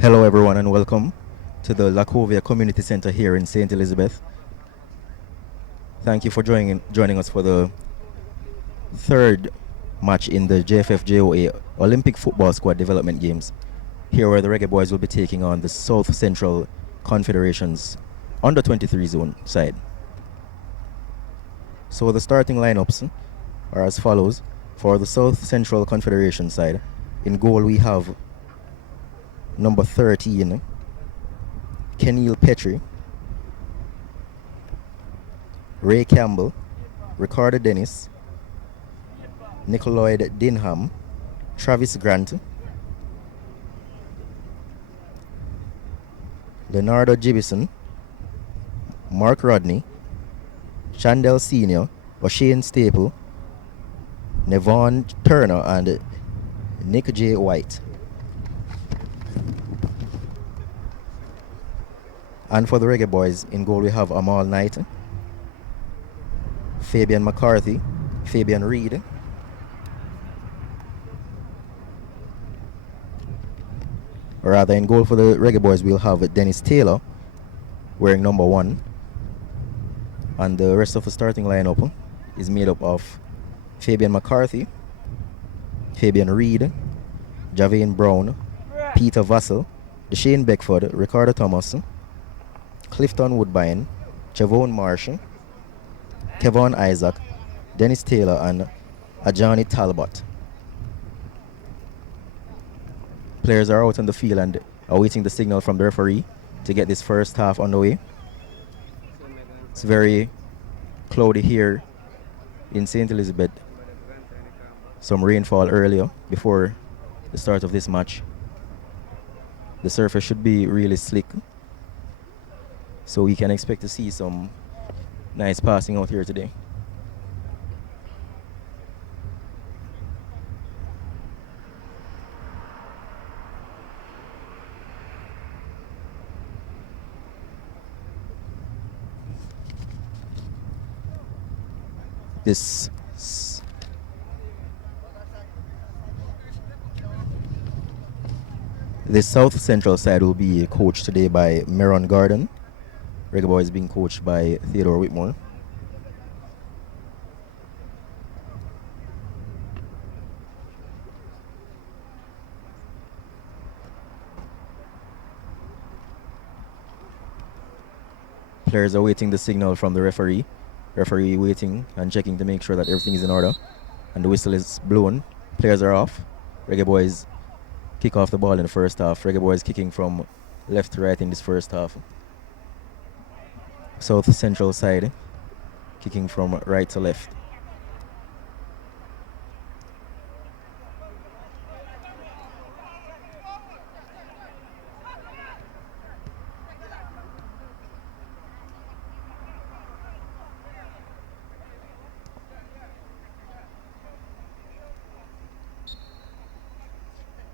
Hello, everyone, and welcome to the Lacovia Community Center here in St. Elizabeth. Thank you for joining us for the third match in the JFFJOA Olympic Football Squad Development Games. Here, where the Reggae Boyz will be taking on the South Central Confederation's under 23 zone side. So the starting lineups are as follows. For the South Central Confederation side, in goal we have number 13, Kenil Petrie, Ray Campbell, Ricardo Dennis, Nicoloid Dinham, Travis Grant, Leonardo Gibson, Mark Rodney, Chandel Sr., O'Shane Staple, Nevon Turner, and Nick J. White. And for the Reggae Boyz, in goal we have Amal Knight, Fabian McCarthy, Fabian Reed, or rather in goal for the Reggae Boyz we'll have Dennis Taylor wearing number 1, and the rest of the starting lineup is made up of Fabian McCarthy, Fabian Reed, Javane Brown, Peter Vassell, Deshane Beckford, Ricardo Thomas, Clifton Woodbine, Chavon Marsh, Kevon Isaac, Dennis Taylor, and Ajani Talbot. Players are out on the field and awaiting the signal from the referee to get this first half underway. It's very cloudy here in St. Elizabeth. Some rainfall earlier before the start of this match. The surface should be really slick, so we can expect to see some nice passing out here today. This South Central side will be coached today by Meron Garden. Reggae Boyz being coached by Theodore Whitmore. Players are waiting the signal from the referee. Referee waiting and checking to make sure that everything is in order. And the whistle is blown. Players are off. Reggae Boyz kick off the ball in the first half. Reggae Boyz kicking from left to right in this first half. South Central side kicking from right to left.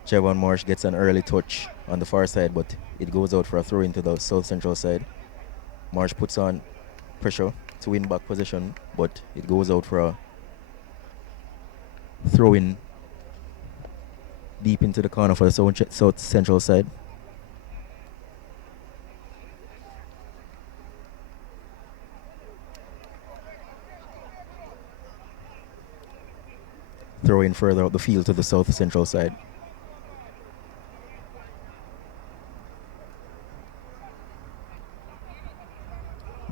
Chevon Marsh gets an early touch on the far side, but it goes out for a throw into the South Central side. Marsh puts on pressure to win back possession, but it goes out for a throw in deep into the corner for the South Central side. Throw in further out the field to the South Central side.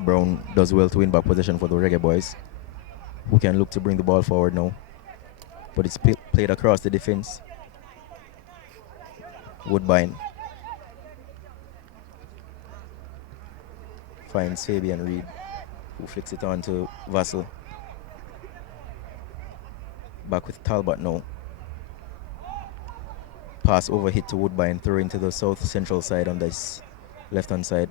Brown does well to win back possession for the Reggae Boyz, who can look to bring the ball forward now. But it's played across the defense. Woodbine finds Fabian Reed, who flicks it on to Vassell. Back with Talbot now. Pass over hit to Woodbine, throw into the South Central side on this left-hand side.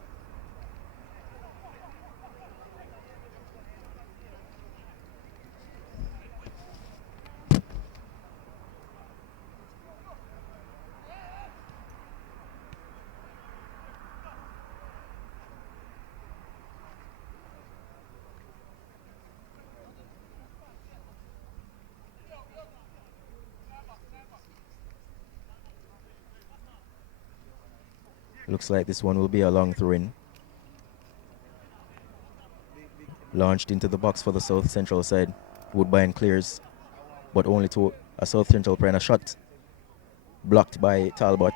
Looks like this one will be a long throw-in. Launched into the box for the South Central side. Woodbine clears, but only to a South Central player. And a shot blocked by Talbot.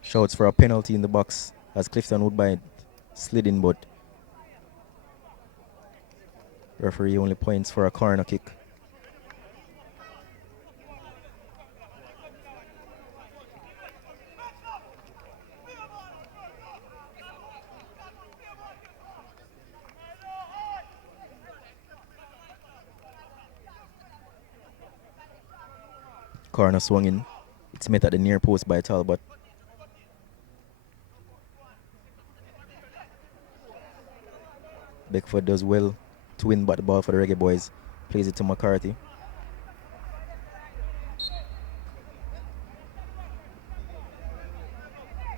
Shouts for a penalty in the box as Clifton Woodbine slid in, but referee only points for a corner kick. Corner swung in. It's met at the near post by Talbot. Beckford does well to win back the ball for the Reggae Boyz. Plays it to McCarthy.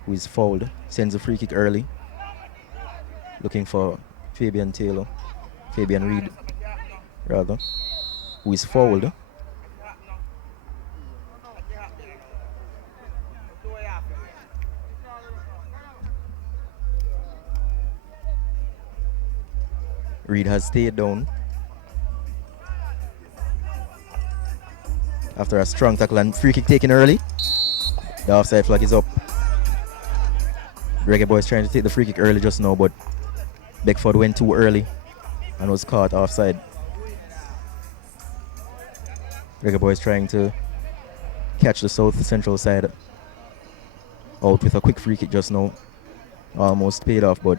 Who is fouled. Sends a free kick early. Looking for Fabian Reed, rather. Who is fouled. Reed has stayed down after a strong tackle and free kick taken early. The offside flag is up. Reggae Boyz trying to take the free kick early just now, but Beckford went too early and was caught offside. Reggae Boyz trying to catch the South Central side out with a quick free kick just now. Almost paid off, but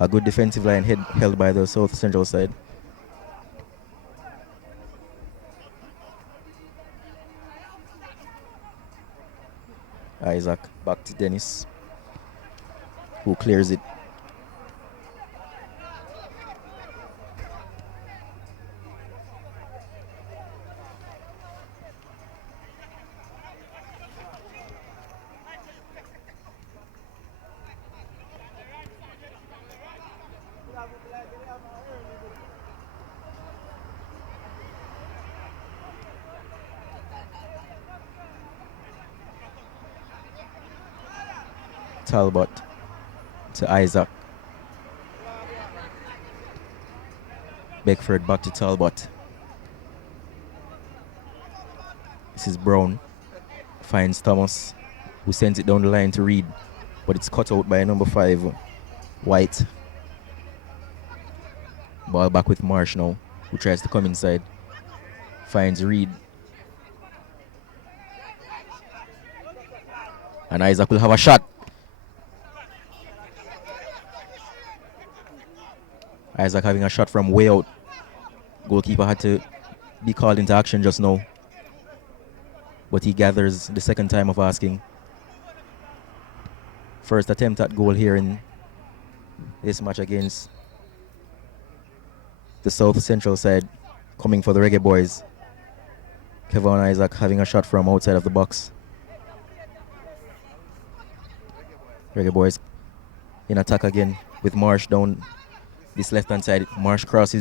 a good defensive line held by the South Central side. Isaac back to Dennis, who clears it. Talbot to Isaac. Beckford back to Talbot. This is Brown. Finds Thomas, who sends it down the line to Reed, but it's cut out by number 5, White. Ball back with Marsh now, who tries to come inside. Finds Reed. And Isaac will have a shot. Isaac having a shot from way out. Goalkeeper had to be called into action just now, but he gathers the second time of asking. First attempt at goal here in this match against the South Central side, coming for the Reggae Boyz. Kevon Isaac having a shot from outside of the box. Reggae Boyz in attack again with Marsh down this left-hand side. Marsh cross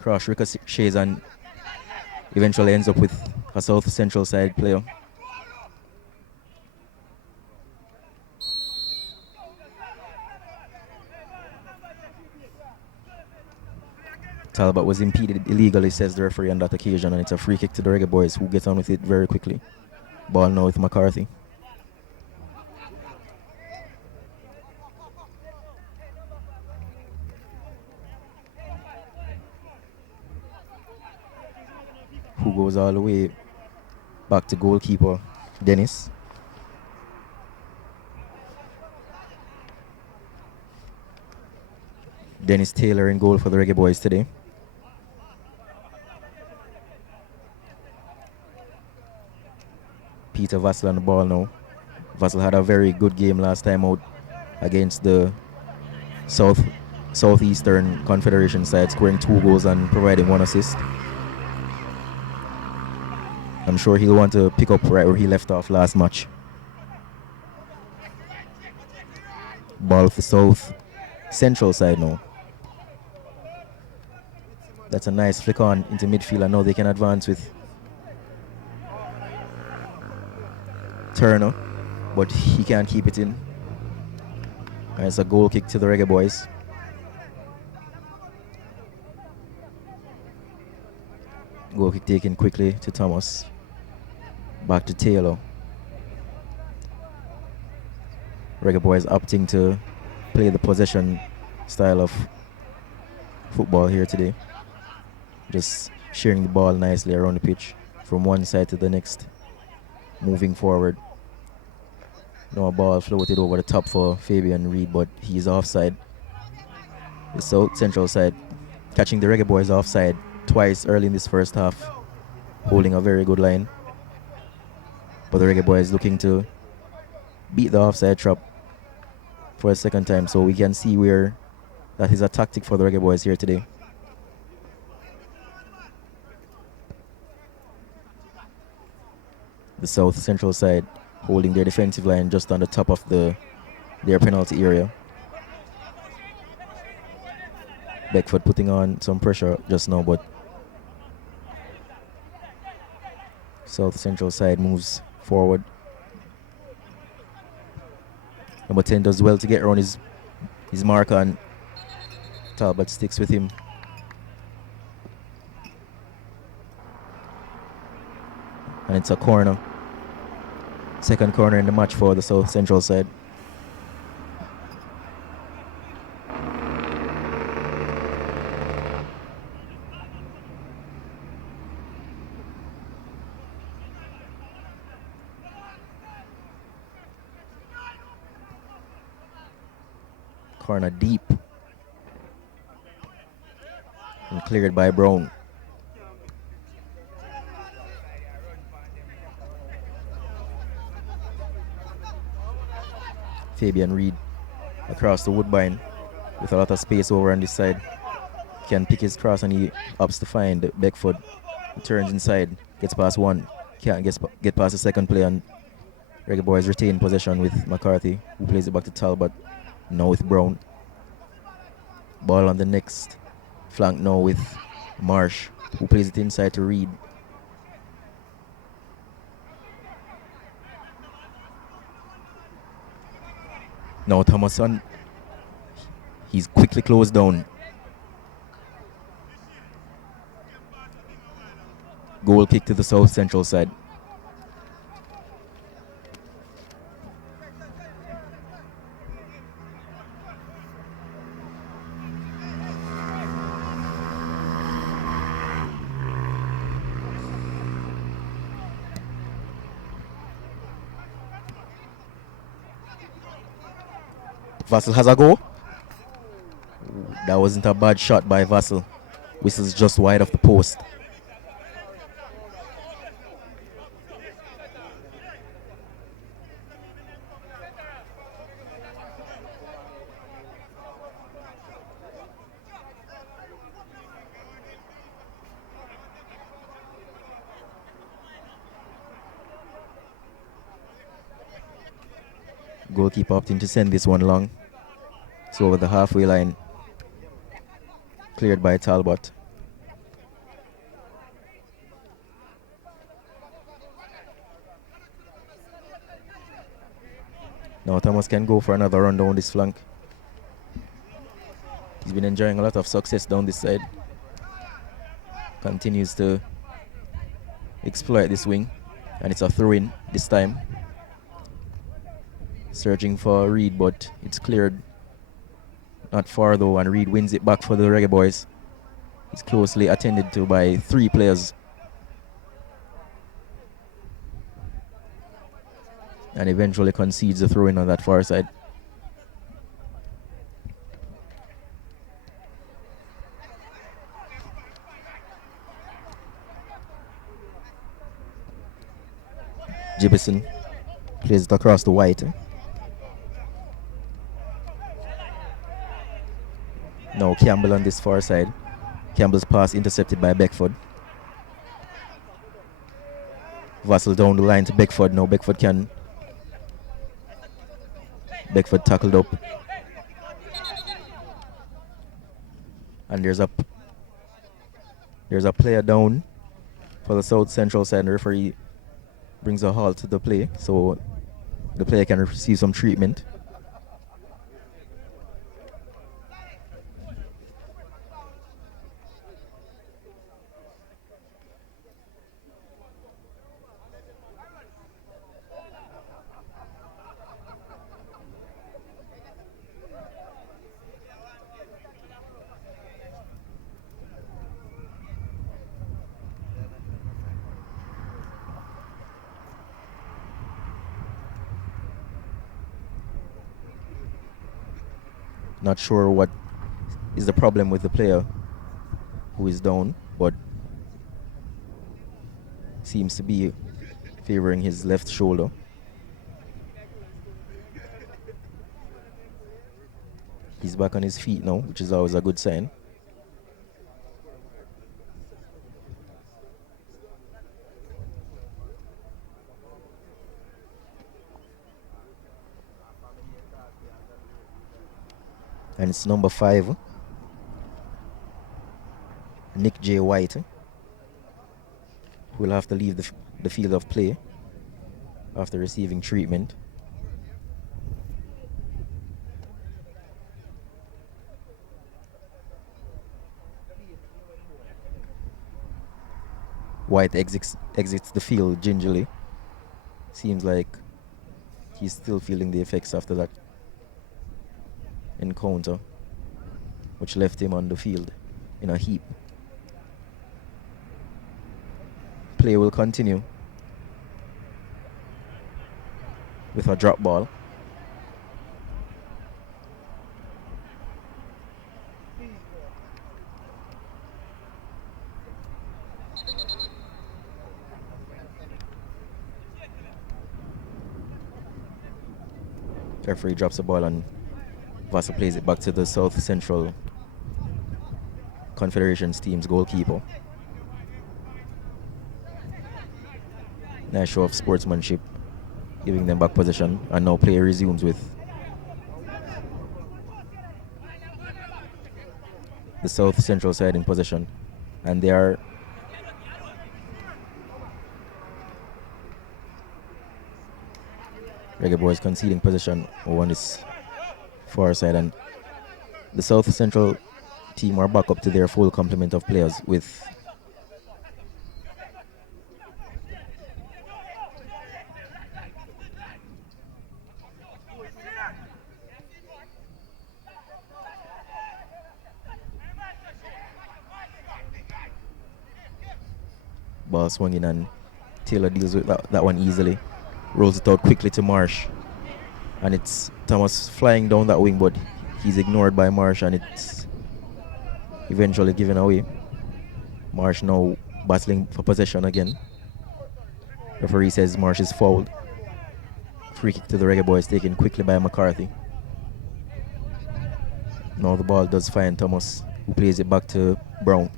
ricochets and eventually ends up with a South Central side player. Talbot was impeded illegally, says the referee on that occasion, and it's a free kick to the Reggae Boyz, who get on with it very quickly. Ball now with McCarthy. Who goes all the way back to goalkeeper Dennis. Dennis Taylor in goal for the Reggae Boyz today. Peter Vassell on the ball now. Vassell had a very good game last time out against the Southeastern Confederation side, scoring 2 goals and providing 1 assist. I'm sure he'll want to pick up right where he left off last match. Ball for South Central side now. That's a nice flick on into midfield, and now they can advance with Turner, but he can't keep it in. And it's a goal kick to the Reggae Boyz. Goal kick taken quickly to Thomas. Back to Taylor. Reggae Boyz opting to play the possession style of football here today. Just sharing the ball nicely around the pitch from one side to the next, moving forward. No ball floated over the top for Fabian Reed, but he's offside. The South Central side catching the Reggae Boyz offside twice early in this first half, holding a very good line. But the Reggae Boyz looking to beat the offside trap for a second time, so we can see where that is a tactic for the Reggae Boyz here today. The South Central side holding their defensive line just on the top of their penalty area. Beckford putting on some pressure just now, but South Central side moves forward. Number 10 does well to get around his mark on Talbot, sticks with him. And it's a corner. Second corner in the match for the South Central side. Corner deep. And cleared by Brown. Fabian Reed across the woodbine with a lot of space over on this side. Can pick his cross and he opts to find Beckford. He turns inside, gets past one, can't get past the second play, and Reggae Boyz retain possession with McCarthy, who plays it back to Talbot. Now with Brown. Ball on the next flank now with Marsh, who plays it inside to Reed. Now Thomason, he's quickly closed down. Goal kick to the South Central side. Vassell has a go. That wasn't a bad shot by Vassell. Whistle's just wide of the post. Goalkeeper opting to send this one long. It's over the halfway line. Cleared by Talbot. Now Thomas can go for another run down this flank. He's been enjoying a lot of success down this side. Continues to exploit this wing. And it's a throw-in this time. Searching for Reed, but it's cleared. Not far though, and Reed wins it back for the Reggae Boyz. He's closely attended to by 3 players. And eventually concedes the throw-in on that far side. Gibson plays it across the white. Now Campbell on this far side. Campbell's pass intercepted by Beckford. Vassell down the line to Beckford. Now Beckford tackled up. And there's a player down for the South Central side. The referee brings a halt to the play, so the player can receive some treatment. Not sure what is the problem with the player who is down, but seems to be favoring his left shoulder. He's back on his feet now, which is always a good sign. And it's number 5, Nick J. White, who will have to leave the field of play after receiving treatment. White exits the field gingerly. Seems like he's still feeling the effects after that encounter, which left him on the field in a heap. Play will continue with a drop ball. Referee drops the ball and Vasa plays it back to the South Central Confederations team's goalkeeper. Nice show of sportsmanship, giving them back possession, and now play resumes with the South Central side in possession, and they are Reggae Boyz conceding possession on this far side, and the South Central team are back up to their full complement of players with ball swung in, and Taylor deals with that one easily. Rolls it out quickly to Marsh, and it's Thomas flying down that wing, but he's ignored by Marsh, and it's eventually given away. Marsh now battling for possession again. Referee says Marsh is fouled. Free kick to the Reggae Boyz, taken quickly by McCarthy. Now the ball does find Thomas, who plays it back to Brown.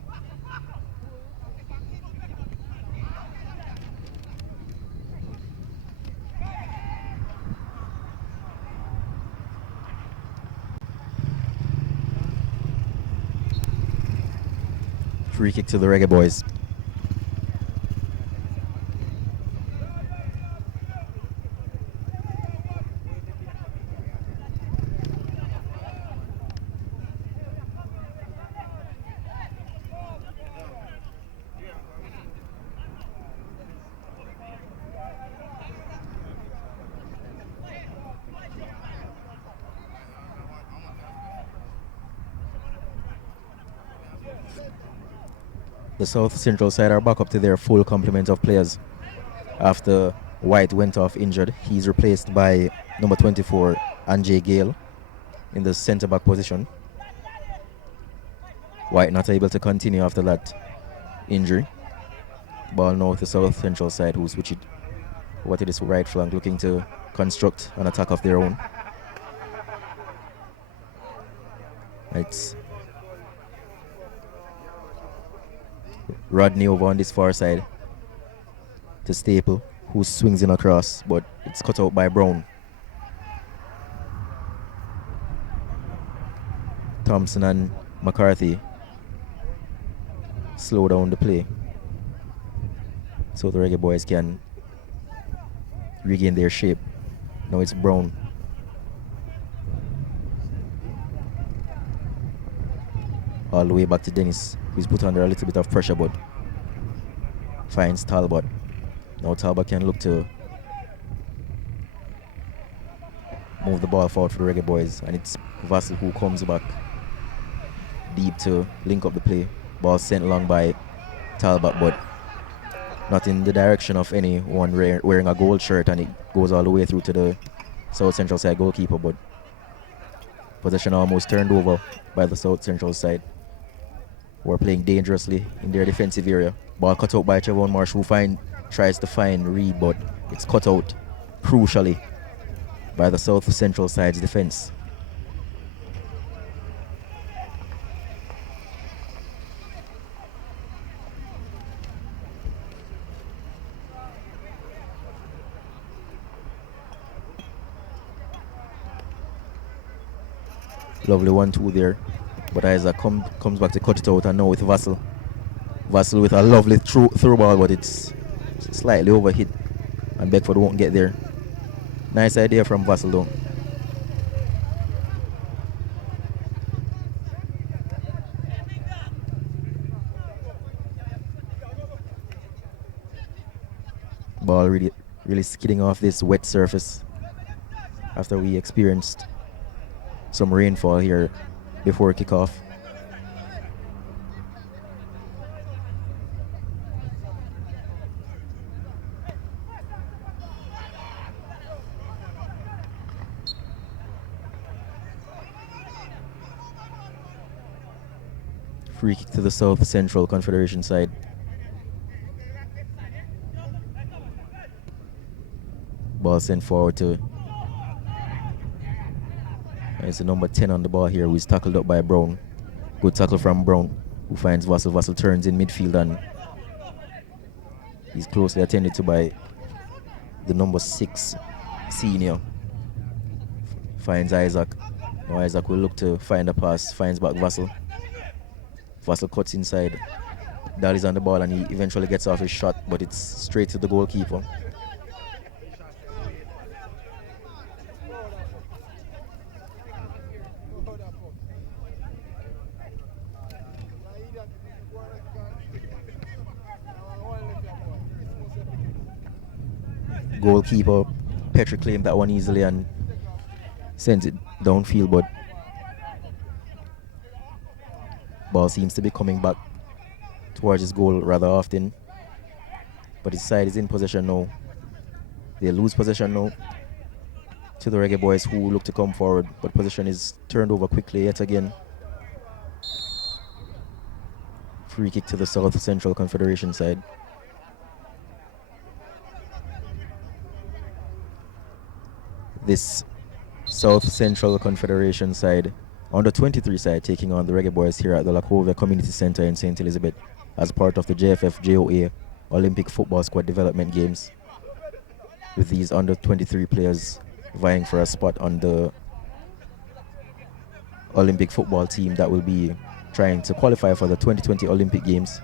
Free kick to the Reggae Boyz. The South Central side are back up to their full complement of players. After White went off injured, he's replaced by number 24, Anjay Gale, in the centre-back position. White not able to continue after that injury. Ball now with the South Central side, who switch it over to this right flank, looking to construct an attack of their own. It's Rodney over on this far side to Staple, who swings in across, but it's cut out by Brown. Thompson and McCarthy slow down the play so the Reggae Boyz can regain their shape. Now it's Brown. All the way back to Dennis, who's put under a little bit of pressure, but finds Talbot. Now Talbot can look to move the ball forward for the Reggae Boyz, and it's Vassell who comes back deep to link up the play. Ball sent long by Talbot, but not in the direction of anyone wearing a gold shirt, and it goes all the way through to the South Central side goalkeeper, but possession almost turned over by the South Central side, who are playing dangerously in their defensive area. Ball cut out by Trevon Marsh, who tries to find Reed, but it's cut out crucially by the South Central side's defense. Lovely 1-2 there, but Isaac comes back to cut it out, and now with Vassell. Vassell with a lovely through ball, but it's slightly overhit, and Beckford won't get there. Nice idea from Vassell though. Ball really skidding off this wet surface after we experienced some rainfall here before kickoff. Free kick to the South Central Confederation side. Ball sent forward to, it's the number 10 on the ball here, who is tackled up by Brown. Good tackle from Brown, who finds Vassell. Vassell turns in midfield, and he's closely attended to by the number 6 senior. Finds Isaac. Now Isaac will look to find a pass, finds back Vassell. Vassell cuts inside. Daly's on the ball, and he eventually gets off his shot, but it's straight to the goalkeeper. Goalkeeper Petrie claimed that one easily and sends it downfield, but ball seems to be coming back towards his goal rather often. But his side is in possession now. They lose possession now to the Reggae Boyz, who look to come forward, but possession is turned over quickly yet again. Free kick to the South Central Confederation side. This South Central Confederation side, under 23 side, taking on the Reggae Boyz here at the Lacovia Community Center in St. Elizabeth as part of the JFFJOA Olympic Football Squad Development Games, with these under 23 players vying for a spot on the Olympic football team that will be trying to qualify for the 2020 Olympic Games.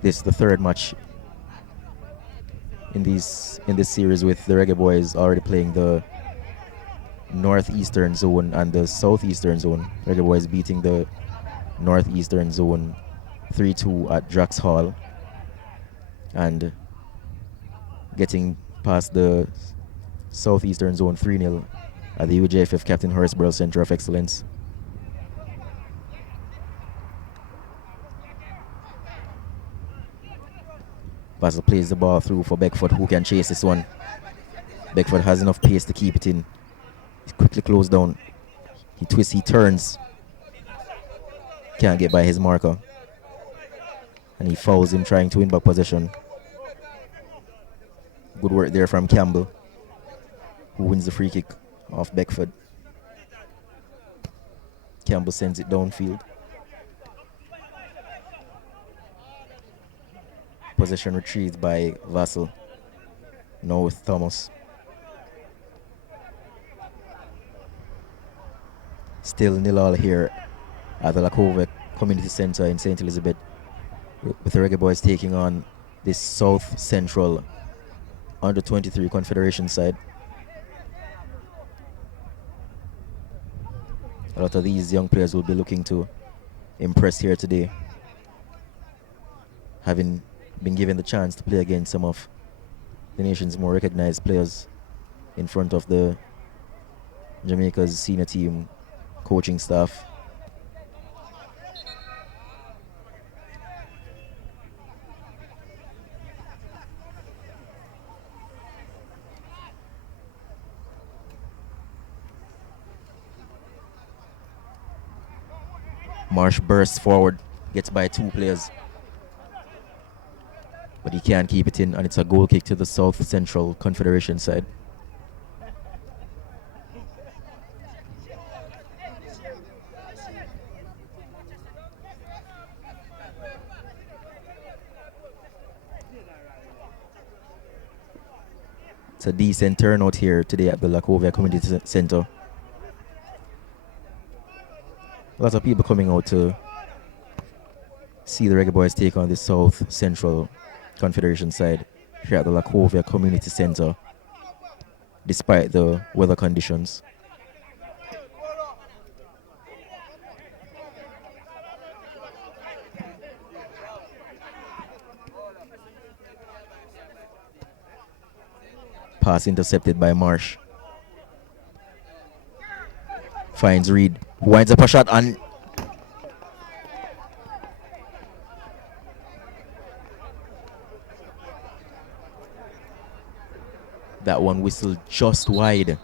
This is the third match in this series, with the Reggae Boyz already playing the northeastern zone and the southeastern zone. Reggae Boyz beating the northeastern zone 3-2 at Drax Hall, and getting past the southeastern zone 3-0 at the UJFF Captain Horace Burrell Center of Excellence. Vassell plays the ball through for Beckford, who can chase this one. Beckford has enough pace to keep it in. He's quickly closed down. He twists, he turns. Can't get by his marker. And he fouls him, trying to win back possession. Good work there from Campbell, who wins the free kick off Beckford. Campbell sends it downfield. Possession retrieved by Vassell. Now with Thomas. Still 0-0 here at the Lacovia Community Center in St. Elizabeth, with the Reggae Boyz taking on this South Central under 23 Confederation side. A lot of these young players will be looking to impress here today, having been given the chance to play against some of the nation's more recognized players in front of the Jamaica's senior team coaching staff. Marsh bursts forward, gets by 2 players, but he can't keep it in, and it's a goal kick to the South Central Confederation side. It's a decent turnout here today at the Lacovia Community Center. Lots of people coming out to see the Reggae Boyz take on the South Central Confederation side here at the Lacovia Community Center, despite the weather conditions. Pass intercepted by Marsh. Finds Reed, winds up a shot, and that one whistled just wide.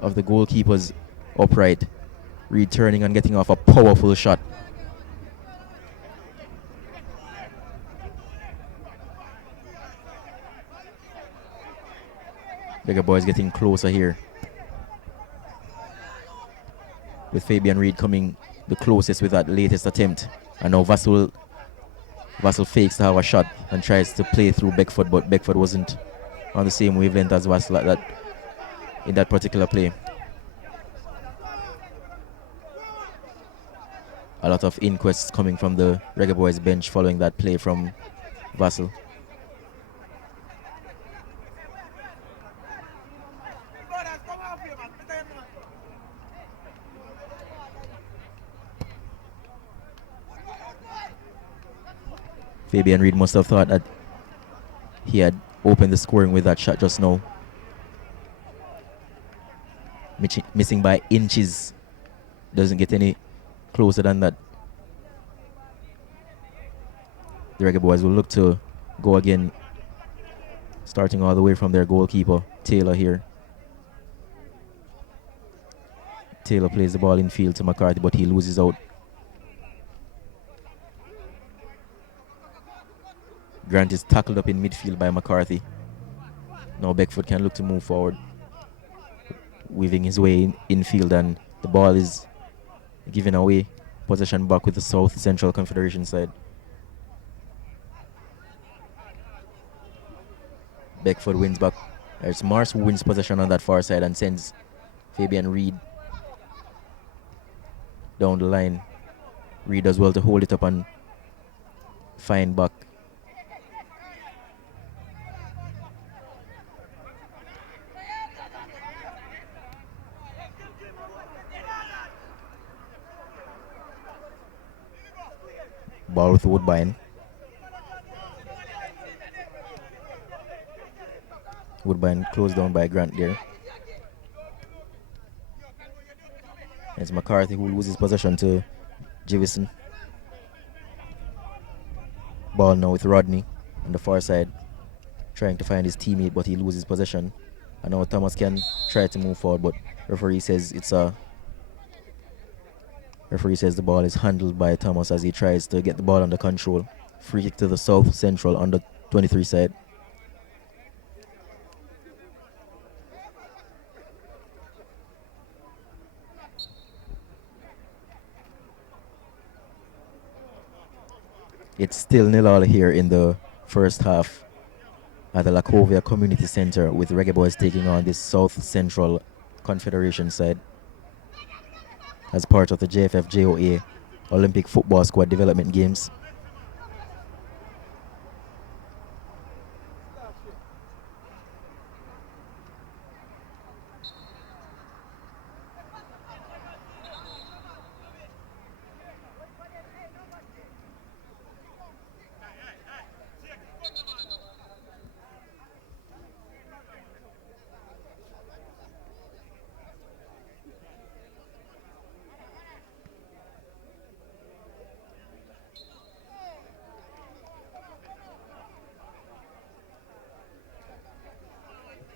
Of the goalkeeper's upright. Reed turning and getting off a powerful shot. Reggae Boyz getting closer here, with Fabian Reed coming the closest with that latest attempt. And now Vassell fakes to have a shot and tries to play through Beckford, but Beckford wasn't on the same wavelength as Vassell like that in that particular play. A lot of inquests coming from the Reggae Boyz bench following that play from Vassell. Fabian Reed must have thought that he had opened the scoring with that shot just now. Missing by inches. Doesn't get any closer than that. The Reggae Boyz will look to go again, starting all the way from their goalkeeper, Taylor here. Taylor plays the ball in field to McCarthy, but he loses out. Grant is tackled up in midfield by McCarthy. Now Beckford can look to move forward, weaving his way infield, and the ball is given away. Possession back with the South Central Confederation side. Beckford wins back. It's Mars who wins possession on that far side and sends Fabian Reed down the line. Reed does well to hold it up and find back. Ball with Woodbine. Woodbine closed down by Grant there. It's McCarthy who loses possession to Jivison. Ball now with Rodney on the far side, trying to find his teammate, but he loses possession. And now Thomas can try to move forward, but referee says the ball is handled by Thomas as he tries to get the ball under control. Free kick to the South Central under 23 side. It's still 0-0 here in the first half at the Lacovia Community Center, with Reggae Boyz taking on this South Central Confederation side as part of the JFFJOA Olympic football squad development games.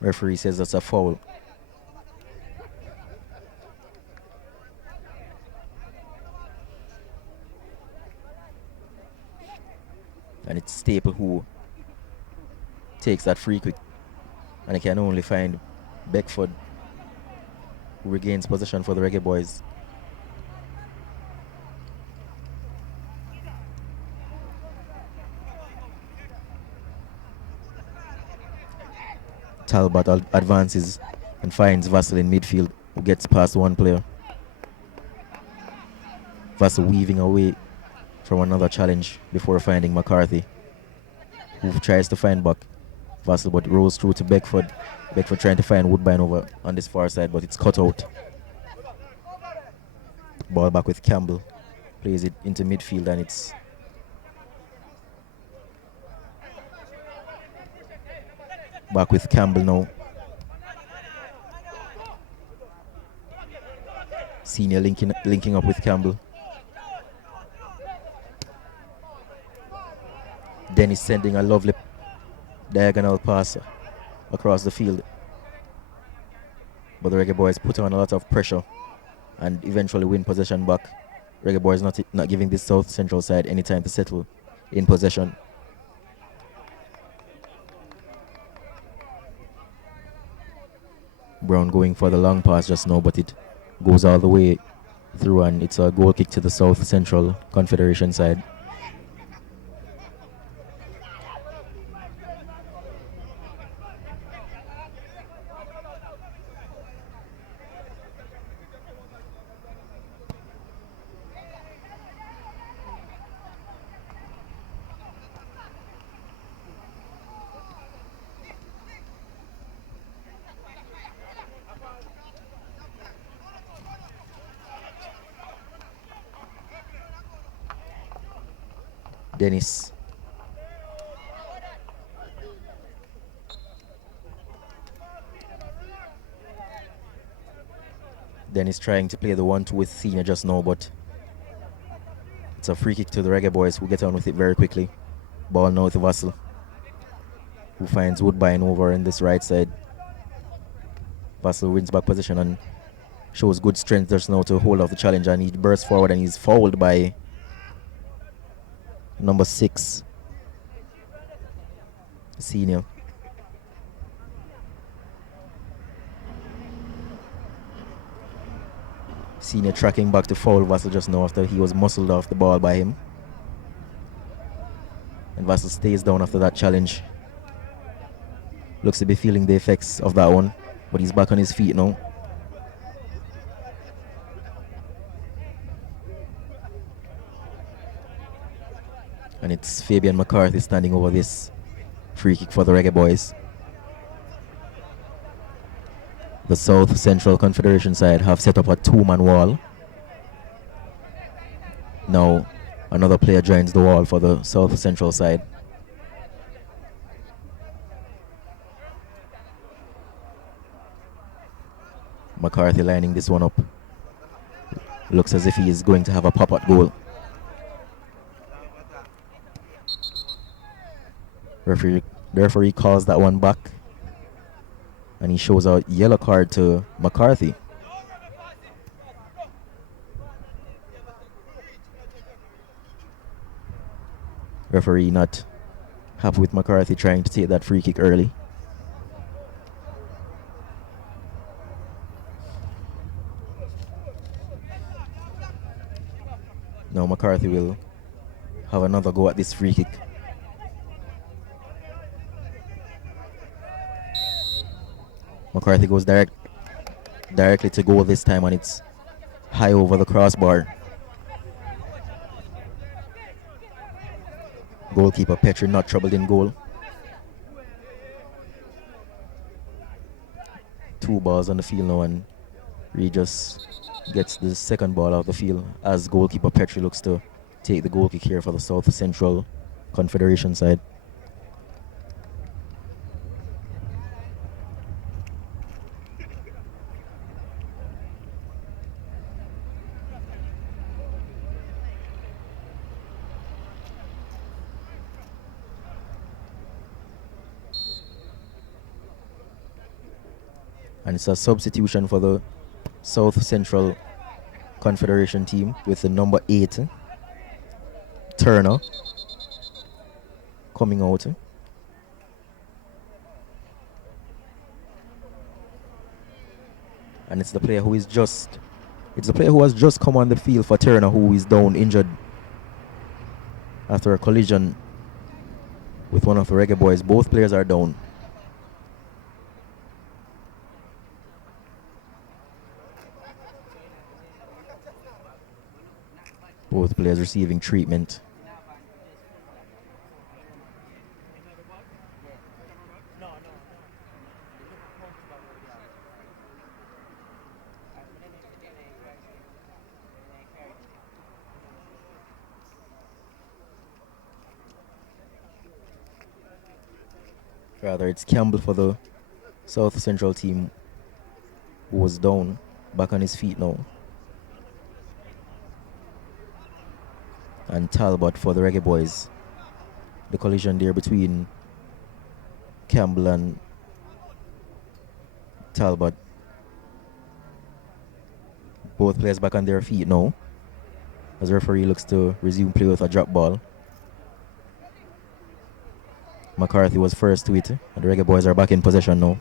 Referee says that's a foul. And it's Staple who takes that free kick. And he can only find Beckford, who regains possession for the Reggae Boyz. Talbot advances and finds Vassell in midfield, who gets past one player. Vassell weaving away from another challenge before finding McCarthy, who tries to find back Vassell, but rolls through to Beckford. Beckford trying to find Woodbine over on this far side, but it's cut out. Ball back with Campbell. Plays it into midfield, and it's back with Campbell now. Senior linking up with Campbell. Dennis sending a lovely diagonal pass across the field. But the Reggae Boyz put on a lot of pressure and eventually win possession back. Reggae Boyz not giving this South Central side any time to settle in possession. Brown going for the long pass just now, but it goes all the way through, and it's a goal kick to the South Central Confederation side. Dennis. Dennis trying to play the 1-2 with Senior just now, but it's a free kick to the Reggae Boyz, who get on with it very quickly. Ball now to Vassell, who finds Woodbine over in this right side. Vassell wins back position and shows good strength just now to hold off the challenge, and he bursts forward and he's fouled by number 6, Senior. Senior tracking back to foul Vassell just now after he was muscled off the ball by him. And Vassell stays down after that challenge. Looks to be feeling the effects of that one, but he's back on his feet now. And it's Fabian McCarthy standing over this free kick for the Reggae Boyz. The South Central Confederation side have set up a 2-man wall. Now another player joins the wall for the South Central side. McCarthy lining this one up. Looks as if he is going to have a pop-out goal. The referee calls that one back, and he shows a yellow card to McCarthy. Referee not happy with McCarthy trying to take that free kick early. Now McCarthy will have another go at this free kick. McCarthy goes directly to goal this time, and it's high over the crossbar. Goalkeeper Petri not troubled in goal. 2 balls on the field now, and he just gets the second ball off the field as goalkeeper Petri looks to take the goal kick here for the South Central Confederation side. And it's a substitution for the South Central Confederation team with the number 8, Turner, coming out. And it's the player who has just come on the field for Turner, who is down injured after a collision with one of the Reggae Boyz. Both players are down. Both players receiving treatment. Rather, it's Campbell for the South Central team, who was down, back on his feet now. And Talbot for the Reggae Boyz. The collision there between Campbell and Talbot. Both players back on their feet now, as the referee looks to resume play with a drop ball. McCarthy was first to it, and the Reggae Boyz are back in possession now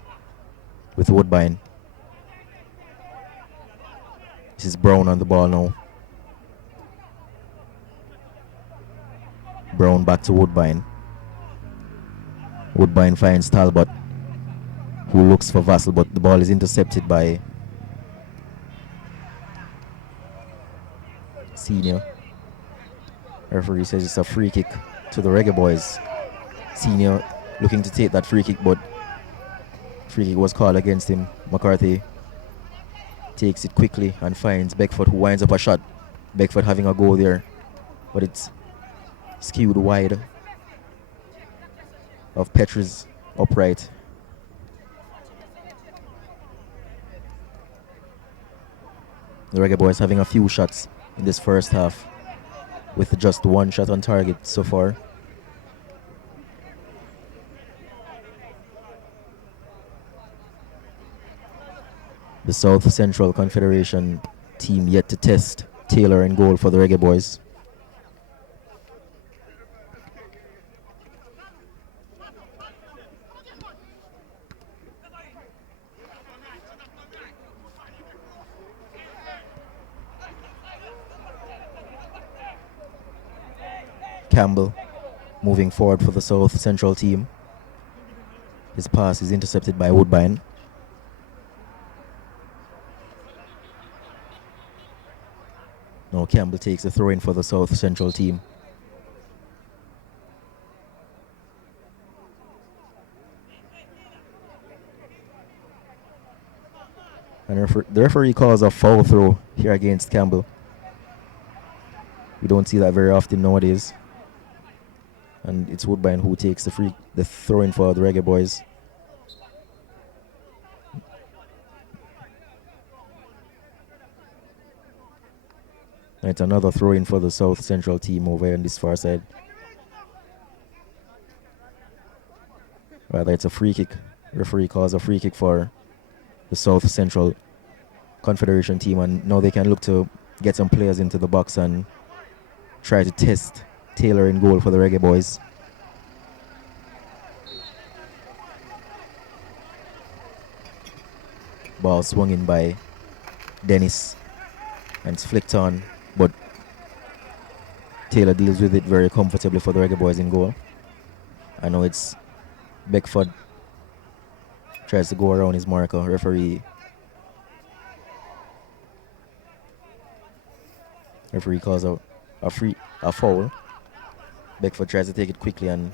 with Woodbine. This is Brown on the ball now. Brown back to Woodbine. Woodbine finds Talbot, who looks for Vassell, but the ball is intercepted by Senior. Referee says it's a free kick to the Reggae Boyz. Senior looking to take that free kick, but free kick was called against him. McCarthy takes it quickly and finds Beckford, who winds up a shot. Beckford having a goal there, but it's skewed wide of Petri's upright. The Reggae Boyz having a few shots in this first half, with just 1 shot on target so far. The South Central Confederation team yet to test Taylor in goal for the Reggae Boyz. Campbell moving forward for the South Central team. His pass is intercepted by Woodbine. Now Campbell takes the throw-in for the South Central team. And the referee calls a foul throw here against Campbell. We don't see that very often nowadays. And it's Woodbine who takes the throw-in for the Reggae Boyz. And it's another throw-in for the South Central team over here on this far side. Rather, it's a free kick. Referee calls a free kick for the South Central Confederation team, and now they can look to get some players into the box and try to test Taylor in goal for the Reggae Boyz. Ball swung in by Dennis, and it's flicked on, but Taylor deals with it very comfortably for the Reggae Boyz in goal. I know it's Beckford tries to go around his marker. Referee calls out a foul. Beckford tries to take it quickly, and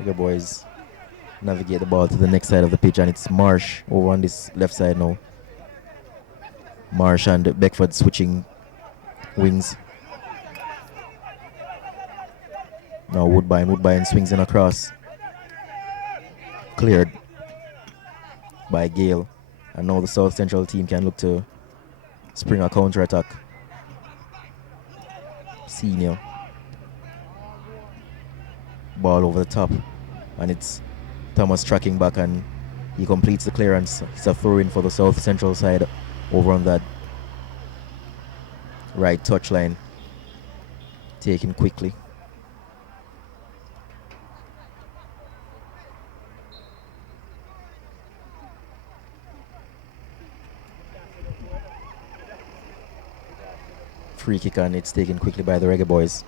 Reggae Boyz navigate the ball to the next side of the pitch, and it's Marsh over on this left side now. Marsh and Beckford switching wings. Now Woodbine swings in across. Cleared by Gale. And now the South Central team can look to spring a counter-attack. Senior. Ball over the top. And it's Thomas tracking back, and he completes the clearance. It's a throw-in for the South Central side over on that right touchline. Taken quickly. Free kick, and it's taken quickly by the Reggae Boyz.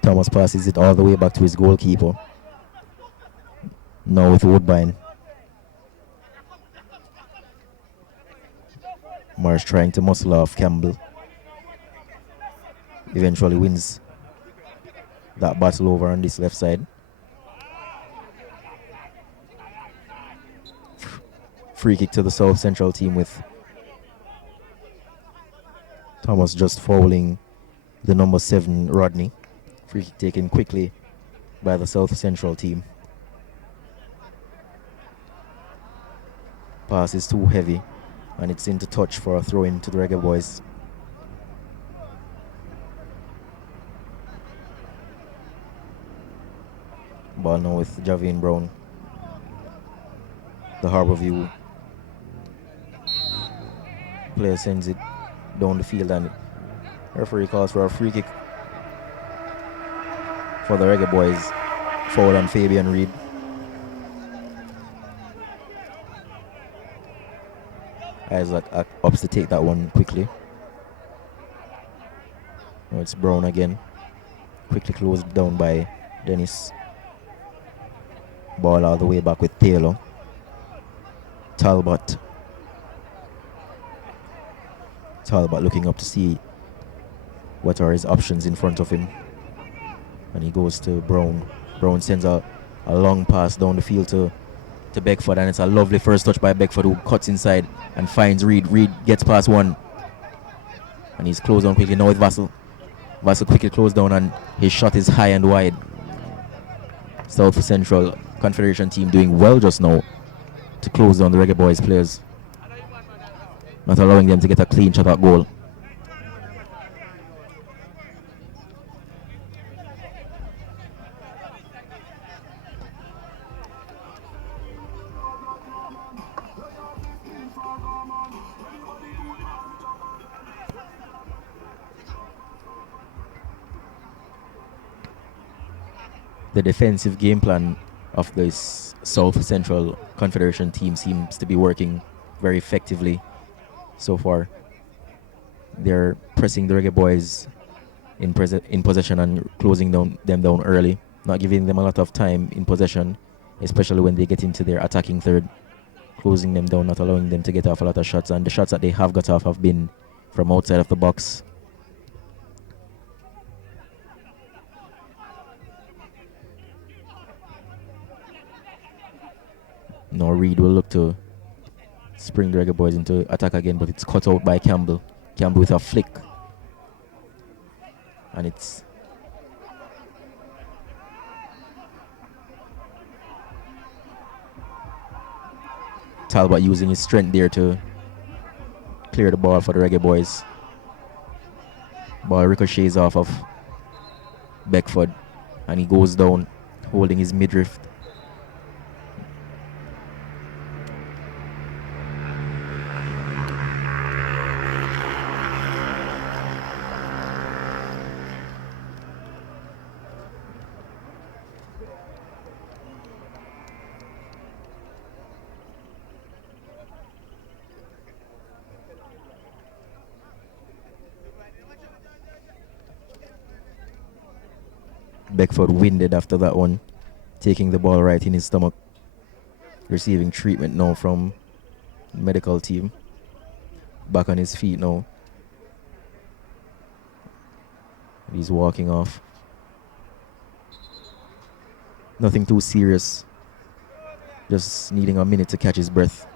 Thomas passes it all the way back to his goalkeeper. Now with Woodbine. Marsh trying to muscle off Campbell. Eventually wins that battle over on this left side. Free kick to the South Central team, with Thomas just fouling the number 7 Rodney. Free kick taken quickly by the South Central team. Pass is too heavy, and it's into touch for a throw-in to the Reggae Boyz. Ball now with Javine Brown. The Harbour View player sends it down the field, and referee calls for a free kick for the Reggae Boyz. Foul on Fabian Reed. Isaac opts to take that one quickly. Now it's Brown again. Quickly closed down by Dennis. Ball all the way back with Taylor. Talbot looking up to see what are his options in front of him. And he goes to Brown. Brown sends a long pass down the field to Beckford, and it's a lovely first touch by Beckford, who cuts inside and finds Reed. Reed gets past one, and he's closed down quickly. Now with Vassell. Vassell quickly closed down, and his shot is high and wide. South Central Confederation team doing well just now to close down the Reggae Boyz players, not allowing them to get a clean shot at goal. The defensive game plan of this South Central Confederation team seems to be working very effectively so far. They're pressing the Reggae Boyz in possession and closing them down early, not giving them a lot of time in possession, especially when they get into their attacking third, closing them down, not allowing them to get off a lot of shots. And the shots that they have got off have been from outside of the box. Now Reed will look to spring the Reggae Boyz into attack again, but it's cut out by Campbell. Campbell with a flick. And it's Talbot using his strength there to clear the ball for the Reggae Boyz. Ball ricochets off of Beckford, and he goes down holding his midriff. Beckford winded after that one, taking the ball right in his stomach. Receiving treatment now from medical team. Back on his feet now. He's walking off. Nothing too serious. Just needing a minute to catch his breath.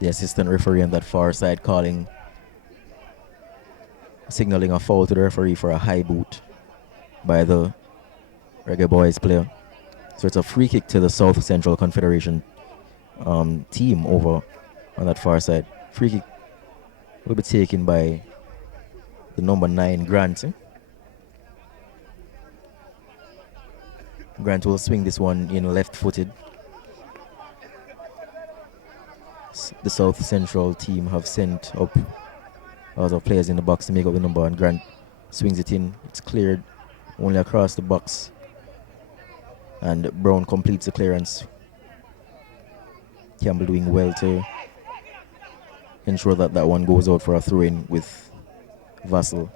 The assistant referee on that far side signaling a foul to the referee for a high boot by the Reggae Boyz player. So it's a free kick to the South Central Confederation team over on that far side. Free kick will be taken by the number 9, Grant. Grant will swing this one in left-footed. The South Central team have sent up a lot of players in the box to make up the number, and Grant swings it in. It's cleared only across the box, and Brown completes the clearance. Campbell doing well to ensure that that one goes out for a throw-in with Vassell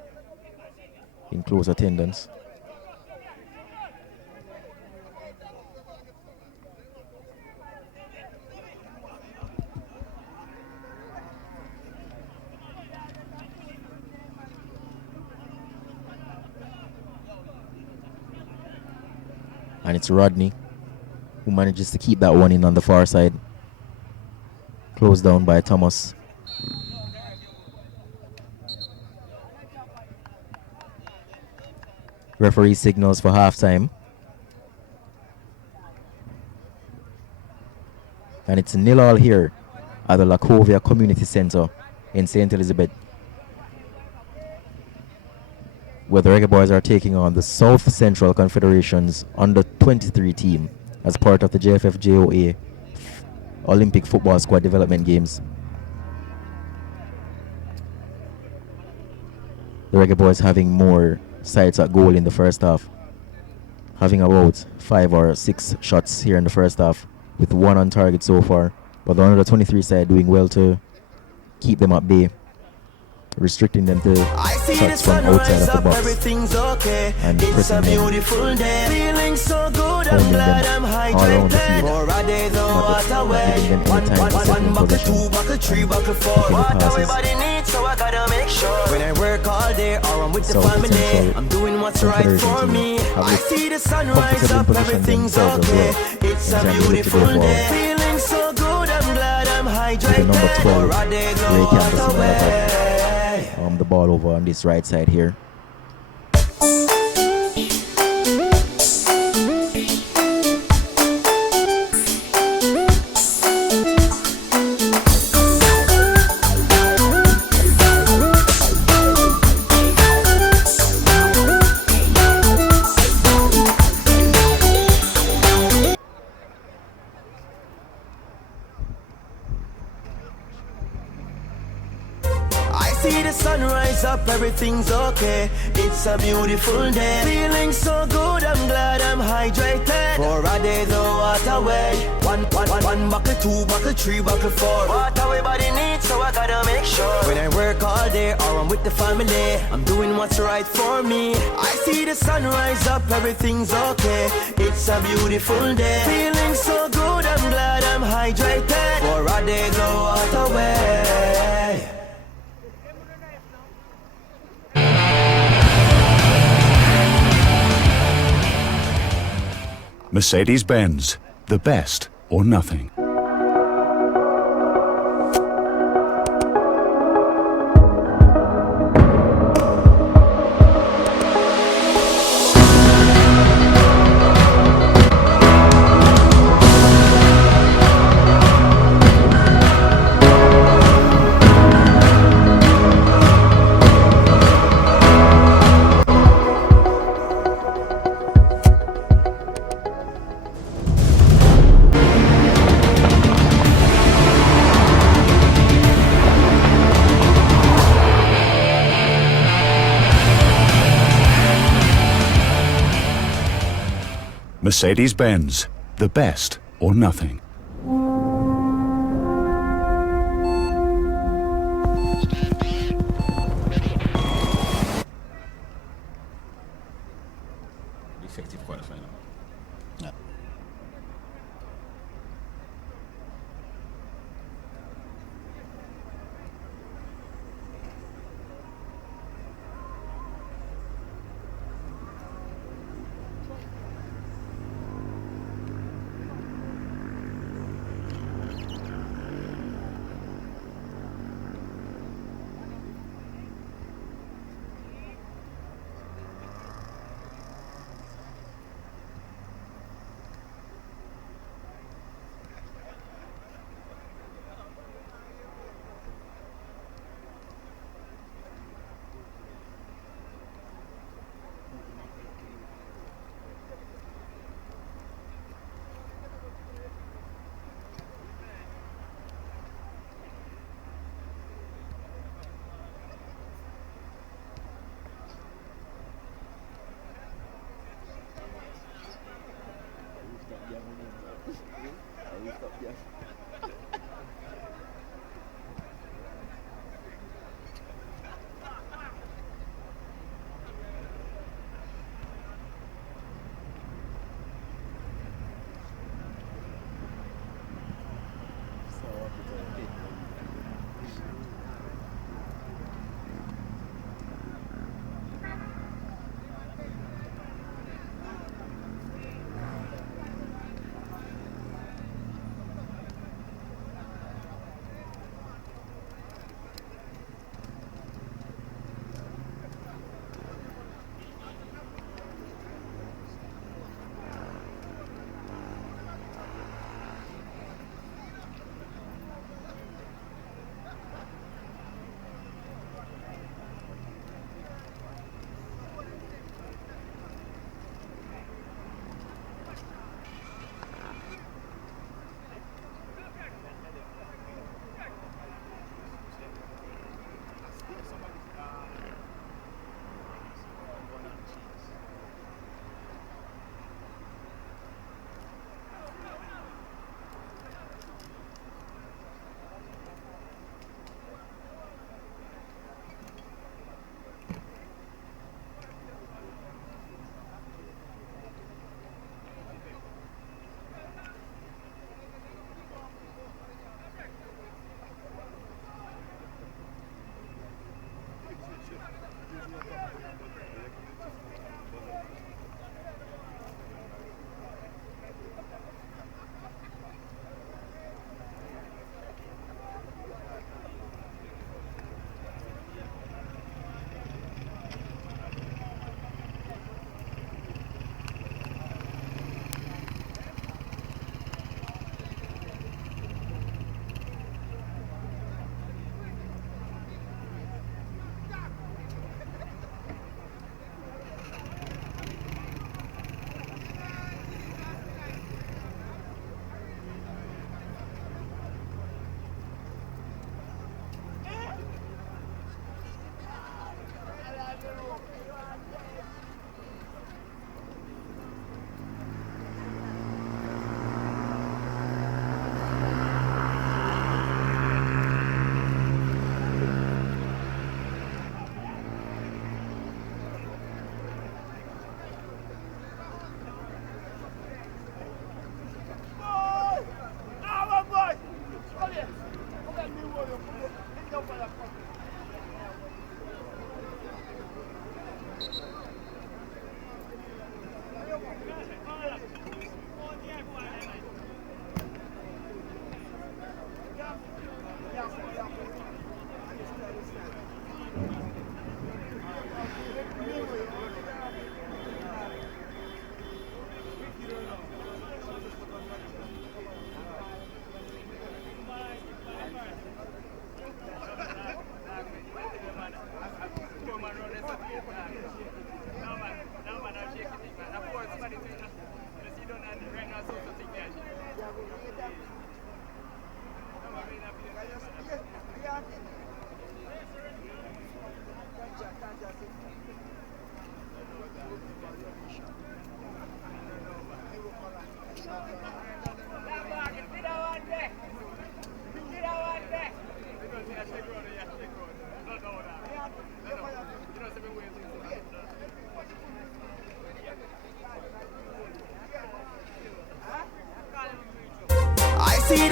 in close attendance. And it's Rodney who manages to keep that one in on the far side. Closed down by Thomas. Referee signals for halftime. And it's 0-0 here at the Lacovia Community Center in St. Elizabeth, where the Reggae Boyz are taking on the South Central Confederation's under-23 team as part of the JFFJOA Olympic Football Squad Development Games. The Reggae Boyz having more sights at goal in the first half, having about 5 or 6 shots here in the first half, with 1 on target so far. But the under-23 side doing well to keep them at bay, restricting them to shots from outside of the box and pressing them, holding them all around the field, not giving them any time to set in position and passes. South Central Confederation team have looked comfortable in position themselves as well in terms of look to go forward. With the number 12, Ray Campbell, have the ball over on this right side here. Everything's okay, it's a beautiful day. Feeling so good, I'm glad I'm hydrated. For a day the water way. One buckle, 2 buckle, 3 buckle, 4. Water way body needs, so I gotta make sure. When I work all day or I'm with the family, I'm doing what's right for me. I see the sun rise up, everything's okay, it's a beautiful day. Feeling so good, I'm glad I'm hydrated. For a day the water way. Mercedes-Benz, the best or nothing. Mercedes-Benz, the best or nothing.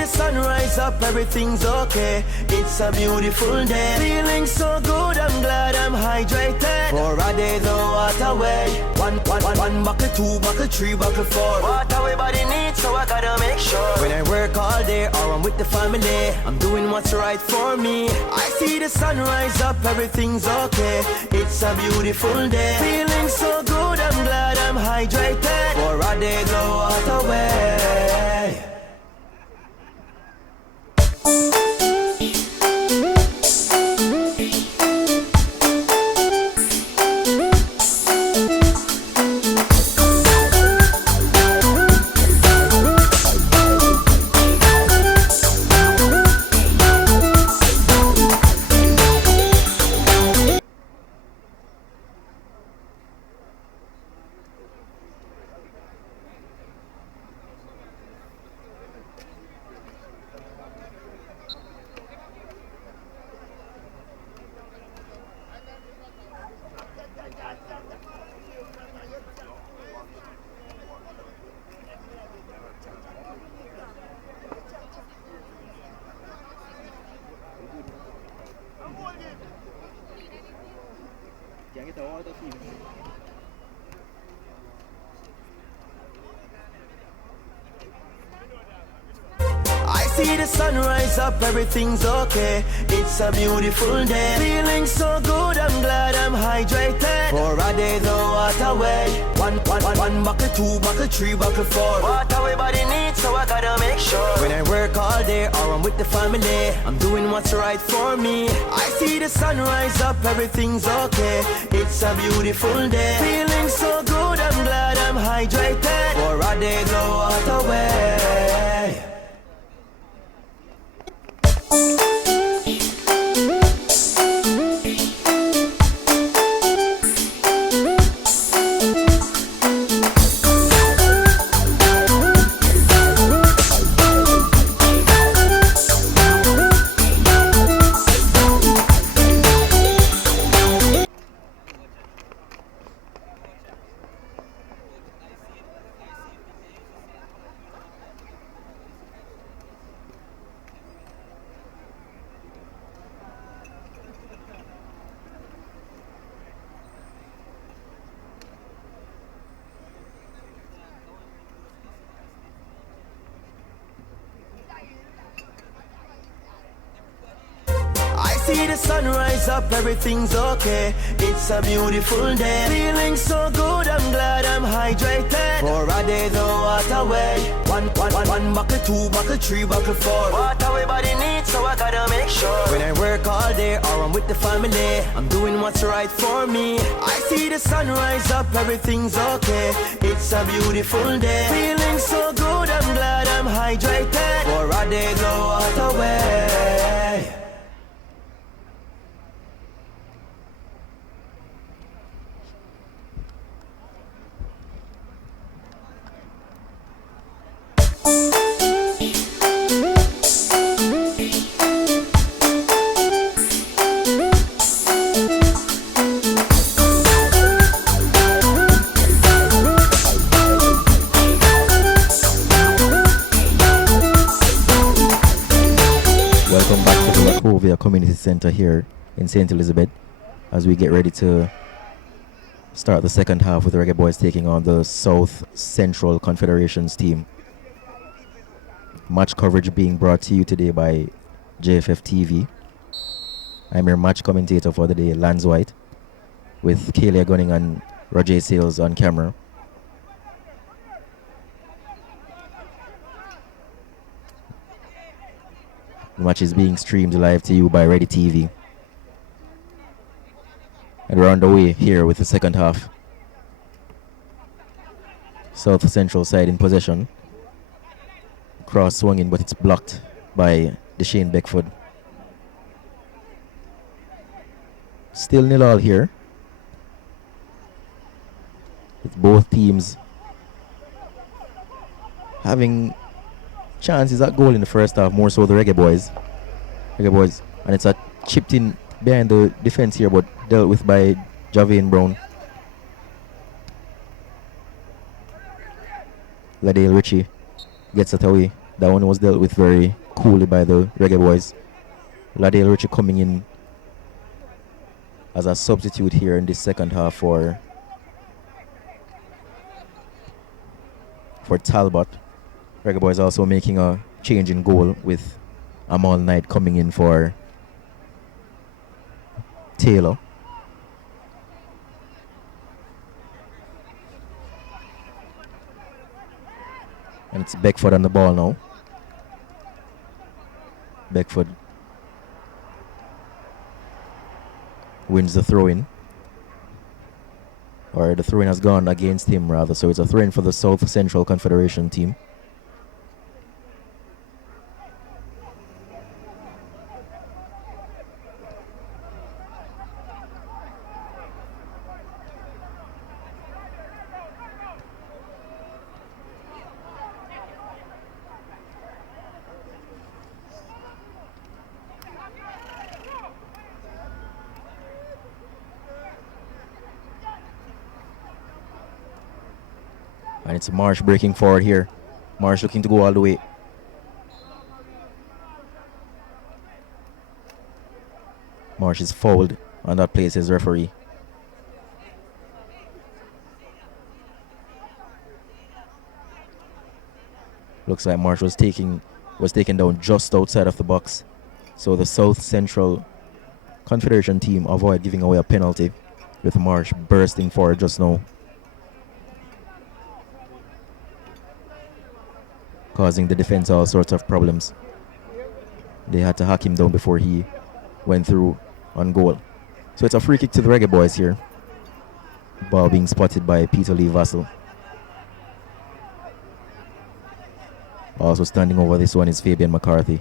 the sun rise up, everything's okay. It's a beautiful day. Feeling so good, I'm glad I'm hydrated. For a day, the water way. One buckle, two buckle, three buckle, four. Water everybody needs, so I gotta make sure. When I work all day or I'm with the family, I'm doing what's right for me. I see the sun rise up, everything's okay. It's a beautiful day. Feeling so good, I'm glad I'm hydrated. For a day, the water way. I see the sun rise up, everything's okay. It's a beautiful day. Feeling so good, I'm glad I'm hydrated. For a day, the water way. One buckle, two buckle, three buckle, four. Water everybody needs, so I gotta make sure. When I work all day or I'm with the family, I'm doing what's right for me. I see the sun rise up, everything's okay. It's a beautiful day. Feeling so good, I'm glad I'm hydrated. For a day, the water way. See the sun rise up, everything's okay. It's a beautiful day. Feeling so good, I'm glad I'm hydrated. For a day, the water way. One buckle, two buckle, three buckle, four. Water everybody needs, so I gotta make sure. When I work all day or I'm with the family, I'm doing what's right for me. I see the sun rise up, everything's okay. It's a beautiful day. Feeling so good, I'm glad I'm hydrated. For a day, the water way. Welcome back to the Lacovia Community Center here in St. Elizabeth as we get ready to start the second half with the Reggae Boyz taking on the South Central Confederations team. Match coverage being brought to you today by JFF TV. I'm your match commentator for the day, Lance White, with Kalia Gunning and Roger Sales on camera. The match is being streamed live to you by Ready TV. And we're on the way here with the second half. South Central side in possession. Cross swung in, but it's blocked by Deshane Beckford. Still 0-0 here. With both teams having chances at goal in the first half, more so the Reggae Boyz. And it's a chipped in behind the defense here, but dealt with by Javane Brown. Ladale Ritchie gets it away. That one was dealt with very coolly by the Reggae Boyz. Ladale Richie coming in as a substitute here in this second half for Talbot. Reggae Boyz also making a change in goal with Amal Knight coming in for Taylor. And it's Beckford on the ball now. Beckford wins the throw-in. Or the throw-in has gone against him rather, so it's a throw-in for the South Central Confederation team. And it's Marsh breaking forward here. Marsh looking to go all the way. Marsh is fouled, and that places referee. Looks like Marsh was taken down just outside of the box. So the South Central Confederation team avoid giving away a penalty, with Marsh bursting forward just now, causing the defense all sorts of problems. They had to hack him down before he went through on goal. So it's a free kick to the Reggae Boyz here. Ball being spotted by Peter Lee Vassell. Also standing over this one is Fabian McCarthy.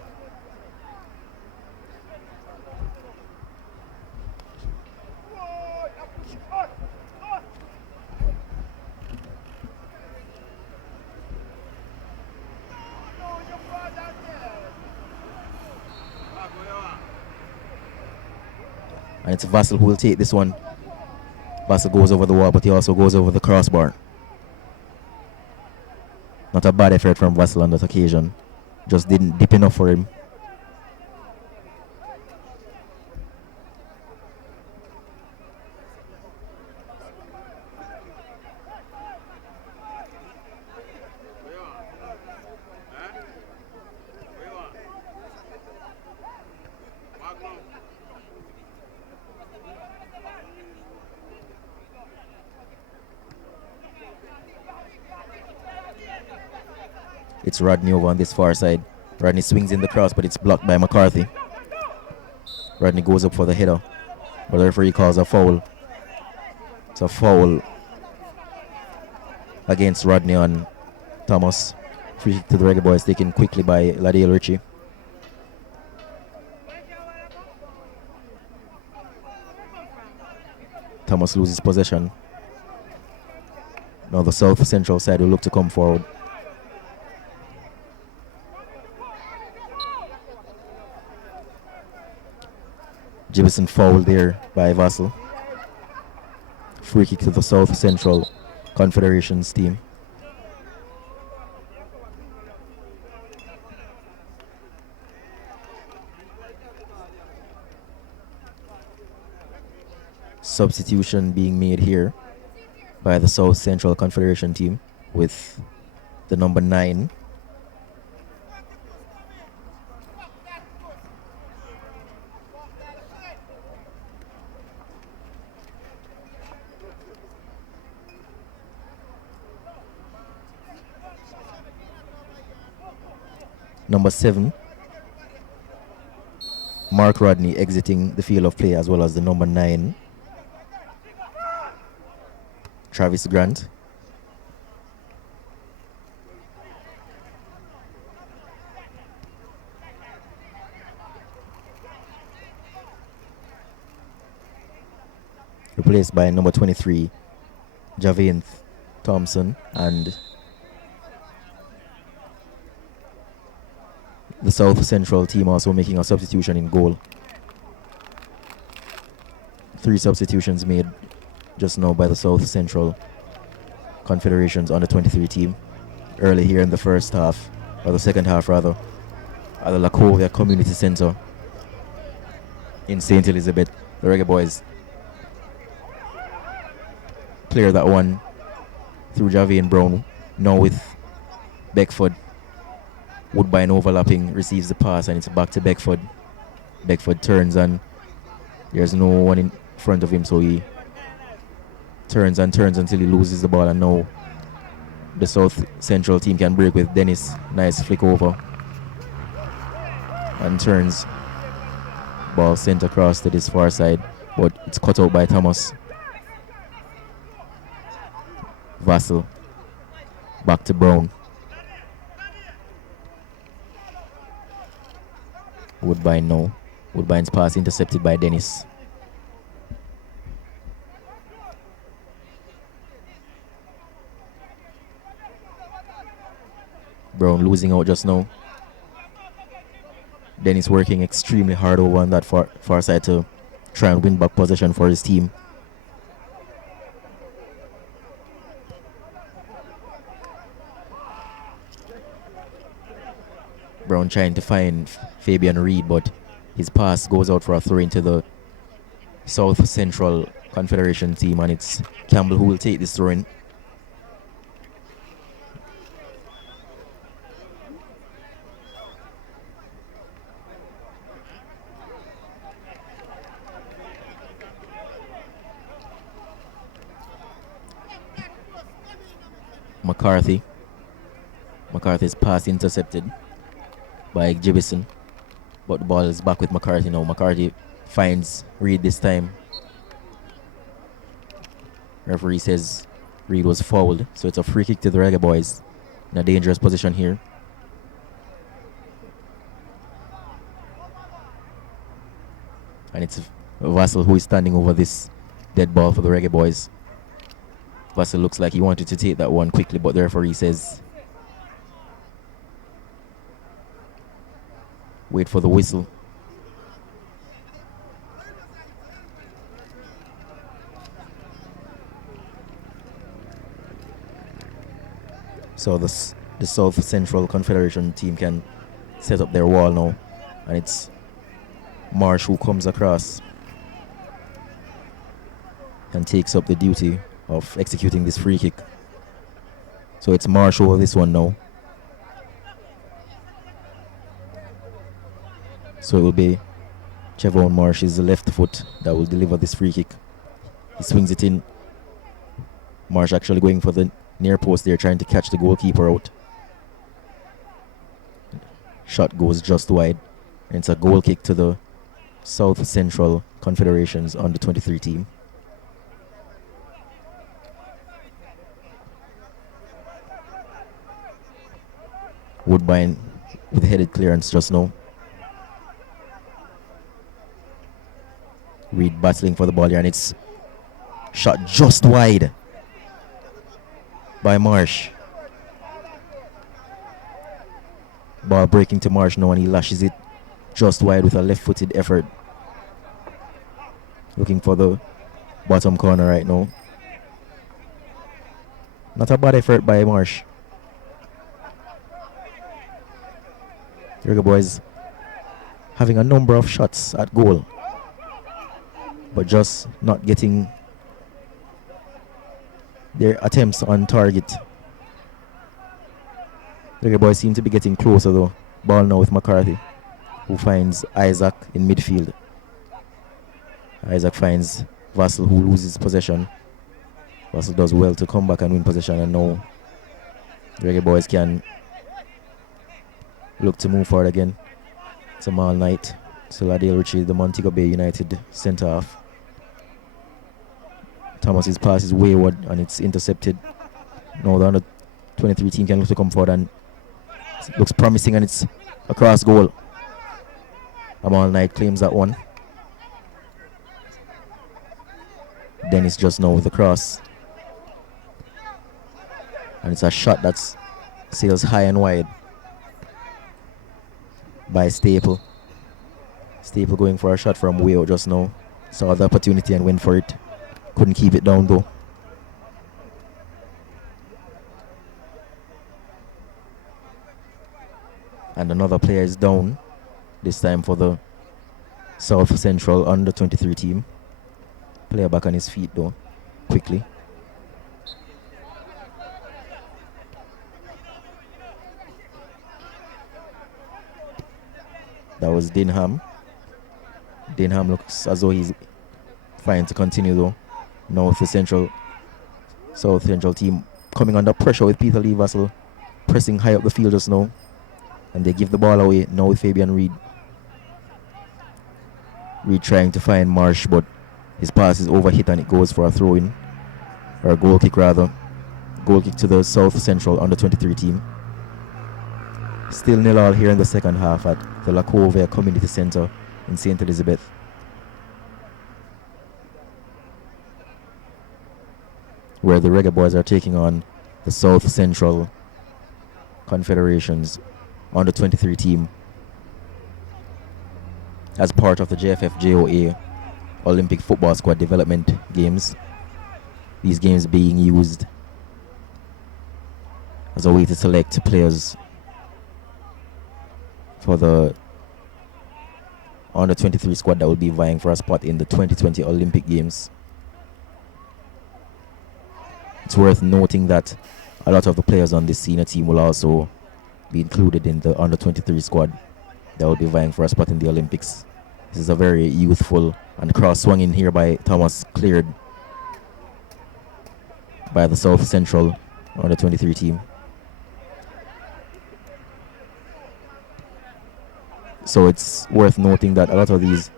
And it's Vassell who will take this one. Vassell goes over the wall, but he also goes over the crossbar. Not a bad effort from Vassell on that occasion. Just didn't dip enough for him. It's Rodney over on this far side. Rodney swings in the cross, but it's blocked by McCarthy. Rodney goes up for the header, but the referee calls a foul. It's a foul against Rodney on Thomas. Free kick to the Reggae Boyz, taken quickly by Ladale Richie. Thomas loses possession. Now the South Central side will look to come forward. Jefferson fouled there by Vassell. Free kick to the South Central Confederations team. Substitution being made here by the South Central Confederation team with the number 9. Number 7, Mark Rodney exiting the field of play, as well as the number 9, Travis Grant. Replaced by number 23, Javian Thompson, and the South Central team also making a substitution in goal. 3 substitutions made just now by the South Central Confederations under 23 team early here in the first half. or the second half rather, at the Lacovia Community Center in St. Elizabeth. The Reggae Boyz clear that one through Javian Brown. Now with Beckford. Woodbine overlapping, receives the pass, and it's back to Beckford. Beckford turns and there's no one in front of him, so he turns and turns until he loses the ball, and now the South Central team can break with Dennis. Nice flick over and turns. Ball sent across to this far side, but it's cut out by Thomas. Vassell back to Brown. Woodbine now. Woodbine's pass intercepted by Dennis. Brown losing out just now. Dennis working extremely hard over on that far side to try and win back possession for his team. Brown trying to find Fabian Reed, but his pass goes out for a throw into the South Central Confederation team, and it's Campbell who will take this throw in. McCarthy's pass intercepted by Jibison, but the ball is back with McCarthy now. McCarthy finds Reed this time. Referee says Reed was fouled, so it's a free kick to the Reggae Boyz in a dangerous position here. And it's Vassell who is standing over this dead ball for the Reggae Boyz. Vassell looks like he wanted to take that one quickly, but the referee says wait for the whistle. So the South Central Confederation team can set up their wall now, and it's Marsh who comes across and takes up the duty of executing this free kick. So it's Marsh over this one now. So it will be Chevon Marsh's left foot that will deliver this free kick. He swings it in. Marsh actually going for the near post there, trying to catch the goalkeeper out. Shot goes just wide. And it's a goal kick to the South Central Confederation's under 23 team. Woodbine with headed clearance just now. Reed battling for the ball here, and it's shot just wide by Marsh. Ball breaking to Marsh now, and he lashes it just wide with a left-footed effort. Looking for the bottom corner right now. Not a bad effort by Marsh. Reggae Boyz having a number of shots at goal, but just not getting their attempts on target. Reggae Boyz seem to be getting closer though. Ball now with McCarthy, who finds Isaac in midfield. Isaac finds Vassell, who loses possession. Vassell does well to come back and win possession, and now Reggae Boyz can look to move forward again. Jamal Knight, Soladale Ritchie, the Montego Bay United centre half. Thomas's pass is wayward and it's intercepted. Now the under 23 team can look to come forward, and it looks promising, and it's across goal. Jamal Knight claims that one. Dennis just now with the cross. And it's a shot that sails high and wide by Staple. Staple going for a shot from way out just now. Saw the opportunity and went for it. Couldn't keep it down though. And another player is down, this time for the South Central under 23 team. Player back on his feet though, quickly. That was Dinham. Dinham looks as though he's fine to continue though. Now the South Central team coming under pressure with Peter Lee Vassell pressing high up the field just now. And they give the ball away now with Fabian Reed. Reed trying to find Marsh, but his pass is overhit and it goes for a throw-in. Or a goal kick rather. Goal kick to the South Central under 23 team. Still 0-0 here in the second half at the Lacovia Community Centre in St. Elizabeth. Where the Reggae Boyz are taking on the South Central Confederations under 23 team as part of the JFFJOA Olympic Football Squad Development Games. These games being used as a way to select players for the under 23 squad that will be vying for a spot in the 2020 Olympic Games. It's worth noting that a lot of the players on this senior team will also be included in the under 23 squad that will be vying for a spot in the Olympics. This is a very youthful and cross swung in here by Thomas, cleared by the South Central under 23 team. So it's worth noting that a lot of these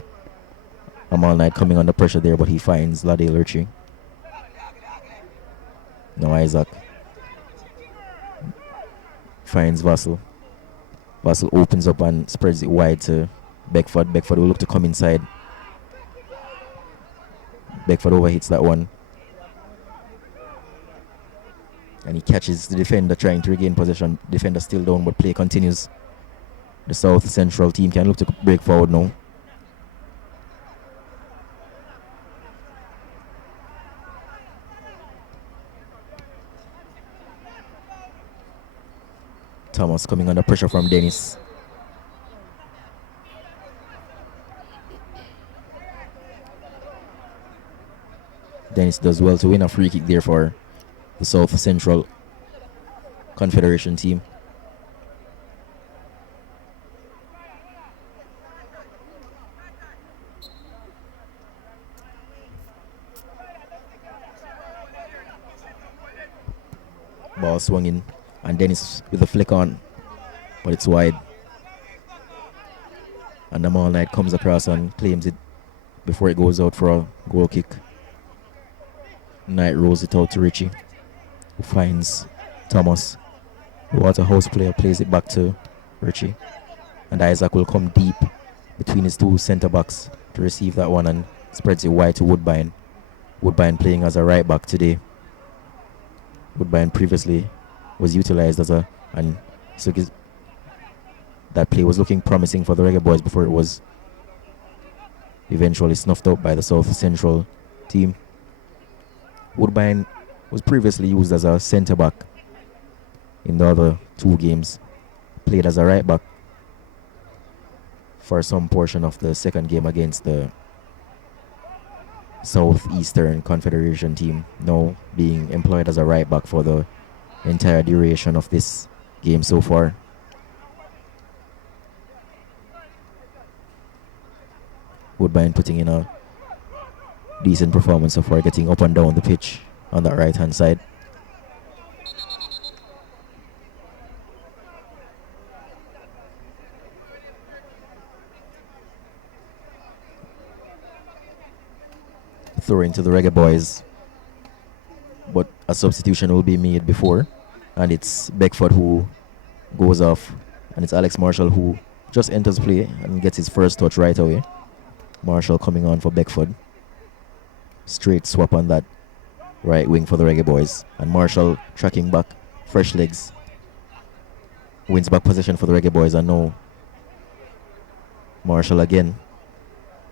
Amal Knight coming under pressure there, but he finds Ladale Ritchie. Now Isaac finds Vassell. Vassell opens up and spreads it wide to Beckford. Beckford will look to come inside. Beckford overhits that one. And he catches the defender trying to regain possession. Defender still down, but play continues. The South Central team can look to break forward now. Thomas coming under pressure from Dennis. Dennis does well to win a free kick there for the South Central Confederation team. Ball swung in, and Dennis with a flick on, but it's wide. And Amal Knight comes across and claims it before it goes out for a goal kick. Knight rolls it out to Richie, who finds Thomas. The Waterhouse player plays it back to Richie, and Isaac will come deep between his two centre backs to receive that one and spreads it wide to Woodbine. Woodbine playing as a right back today. Woodbine previously was utilized as a, and so that play was looking promising for the Reggae Boyz before it was eventually snuffed out by the South Central team. Woodbine was previously used as a centre back in the other two games, played as a right back for some portion of the second game against the Southeastern Confederation team, now being employed as a right back for the entire duration of this game so far. Woodbine putting in a decent performance so far, getting up and down the pitch on that right hand side. Throw into the Reggae Boyz, but a substitution will be made before, and it's Beckford who goes off, and it's Alex Marshall who just enters play and gets his first touch right away. Marshall coming on for Beckford. Straight swap on that right wing for the Reggae Boyz, and Marshall tracking back, fresh legs, wins back possession for the Reggae Boyz, and now Marshall again.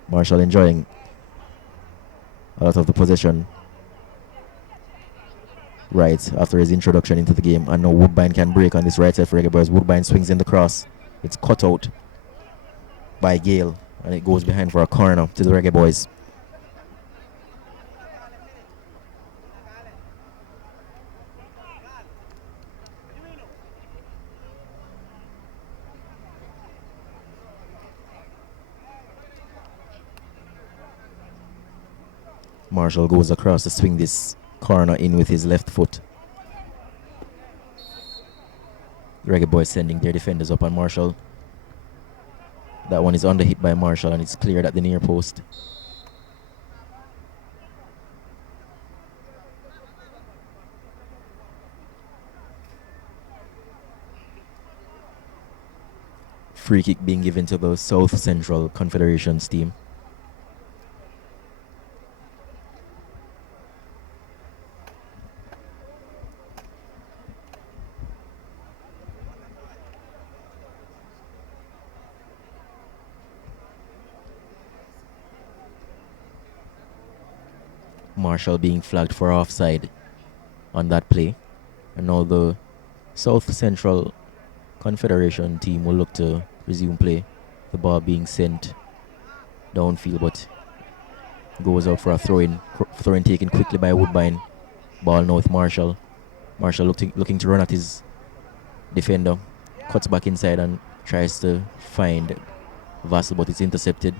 Marshall enjoying a lot of the possession right after his introduction into the game, and now Woodbine can break on this right side for Reggae Boyz. Woodbine swings in the cross, It's cut out by Gale, and it goes behind for a corner to the Reggae Boyz. Marshall goes across to swing this corner in with his left foot. Reggae Boyz sending their defenders up on Marshall. That one is under hit by Marshall, and it's cleared at the near post. Free kick being given to the South Central Confederations team. Marshall being flagged for offside on that play. And now the South Central Confederation team will look to resume play. The ball being sent downfield, but goes out for a throw-in taken quickly by Woodbine. Ball now with Marshall. Marshall looking to run at his defender. Cuts back inside and tries to find Vassell, but it's intercepted.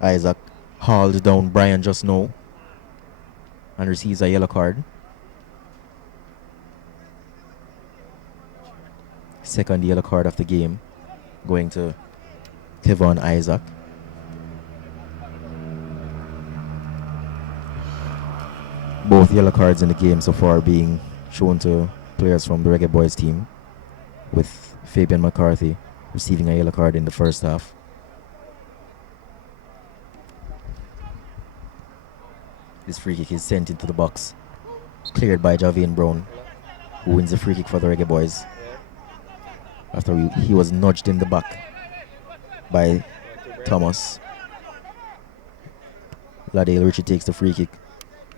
Isaac hauled down Brian just now and receives a yellow card. Second yellow card of the game going to Kevon Isaac. Both yellow cards in the game so far being shown to players from the Reggae Boyz team, with Fabian McCarthy receiving a yellow card in the first half. This free kick is sent into the box, cleared by Javine Brown, who wins the free kick for the Reggae Boyz after he was nudged in the back by Thomas. Ladale Richie takes the free kick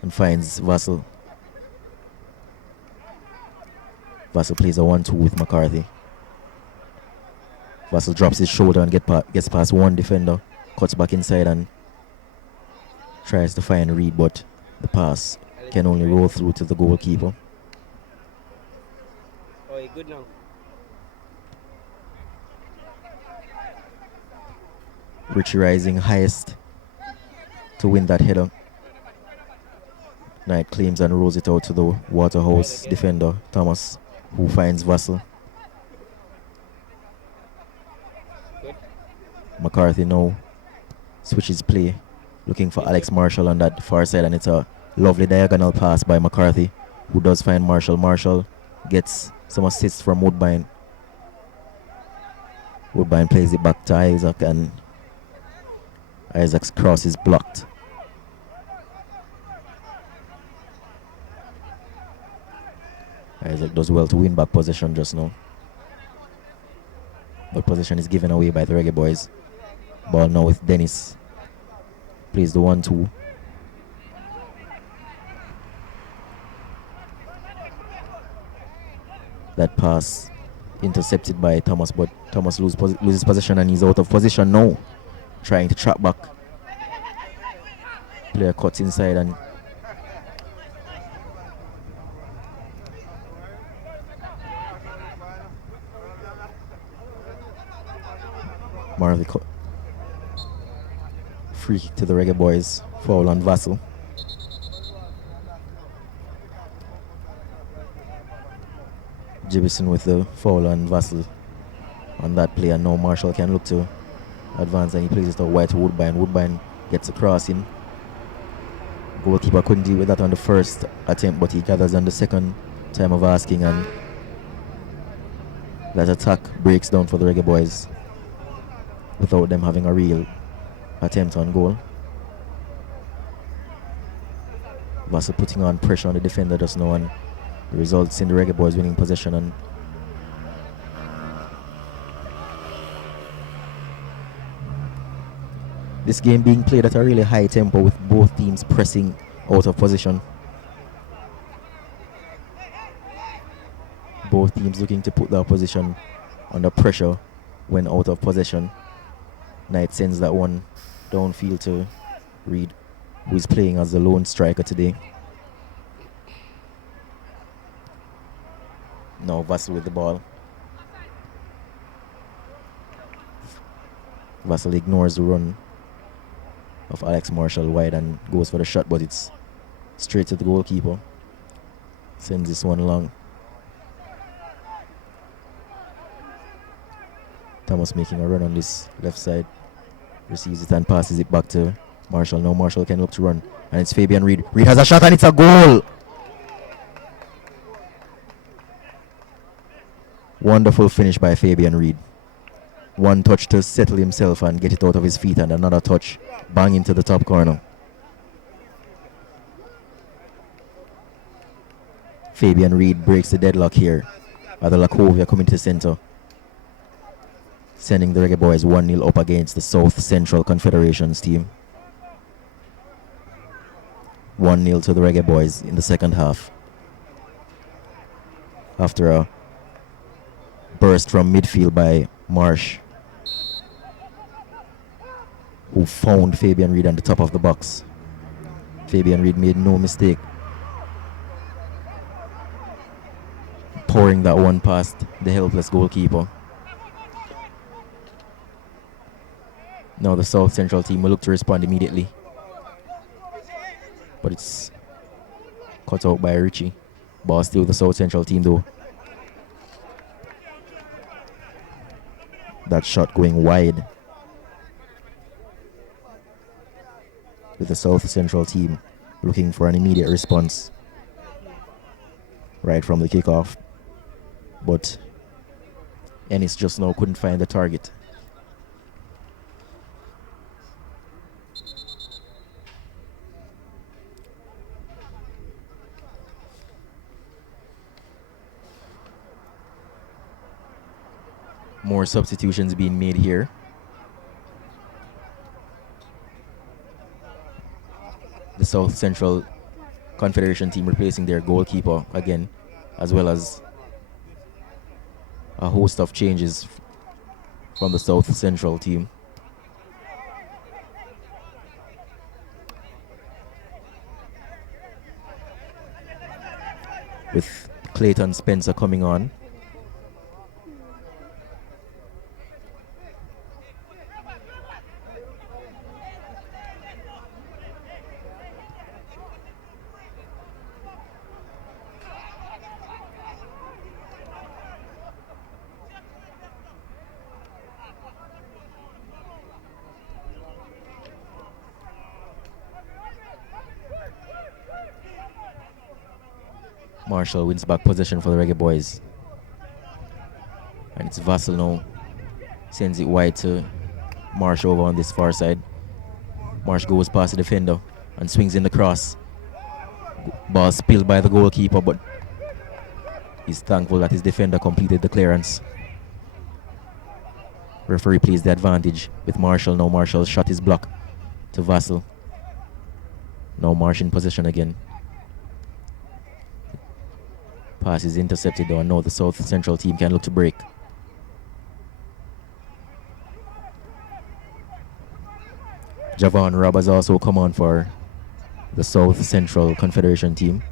and finds Vassell. Vassell plays a 1-2 with McCarthy. Vassell drops his shoulder and gets past one defender, cuts back inside and tries to find Reed, but the pass can only roll through to the goalkeeper. Oh, you're good now. Richie rising highest to win that header. Knight claims and rolls it out to the Waterhouse defender, Thomas, who finds Vassell. McCarthy now switches play, looking for Alex Marshall on that far side, and it's a lovely diagonal pass by McCarthy, who does find Marshall. Marshall gets some assists from Woodbine. Woodbine plays it back to Isaac, and Isaac's cross is blocked. Isaac does well to win back possession just now, but possession is given away by the Reggae Boyz. Ball now with Dennis. Plays the 1-2. That pass intercepted by Thomas, but Thomas loses possession and he's out of position now, trying to trap back. Player cuts inside and Marley free kick to the Reggae Boyz. Foul on Vassell. Jibison with the foul on Vassell on that play, and now Marshall can look to advance, and he plays it out wide to Woodbine. Woodbine gets a cross in. Goalkeeper couldn't deal with that on the first attempt, but he gathers on the second time of asking, and that attack breaks down for the Reggae Boyz without them having a real attempt on goal. Vassell putting on pressure on the defender just now, and the results in the Reggae Boyz winning possession. And this game being played at a really high tempo with both teams pressing out of position. Both teams looking to put the opposition under pressure when out of possession. Knight sends that one downfield to Reed, who is playing as the lone striker today. Now Vassell with the ball. Vassell ignores the run of Alex Marshall wide and goes for the shot, but it's straight to the goalkeeper. Sends this one long. Thomas making a run on this left side. Receives it and passes it back to Marshall. Now Marshall can look to run. And it's Fabian Reed. Reed has a shot and it's a goal! Wonderful finish by Fabian Reed. One touch to settle himself and get it out of his feet, and another touch bang into the top corner. Fabian Reed breaks the deadlock here at the Lacovia community center, sending the Reggae Boyz 1-0 up against the South Central Confederations team. 1-0 to the Reggae Boyz in the second half. After a burst from midfield by Marsh, who found Fabian Reed on the top of the box. Fabian Reed made no mistake, pouring that one past the helpless goalkeeper. Now the South Central team will look to respond immediately, but it's cut out by Richie. Ball still with the South Central team though. That shot going wide, with the South Central team looking for an immediate response right from the kickoff, but Ennis just now couldn't find the target. More substitutions being made here. The South Central Confederation team replacing their goalkeeper again, as well as a host of changes from the South Central team. With Clayton Spencer coming on. Marshall wins back possession for the Reggae Boyz. And it's Vassell now. Sends it wide to Marsh over on this far side. Marsh goes past the defender and swings in the cross. Ball spilled by the goalkeeper, but he's thankful that his defender completed the clearance. Referee plays the advantage with Marshall. Now Marshall's shot is blocked to Vassell. Now Marsh in possession again. Pass is intercepted though, and now the South Central team can look to break. Javon Robb has also come on for the South Central Confederation team.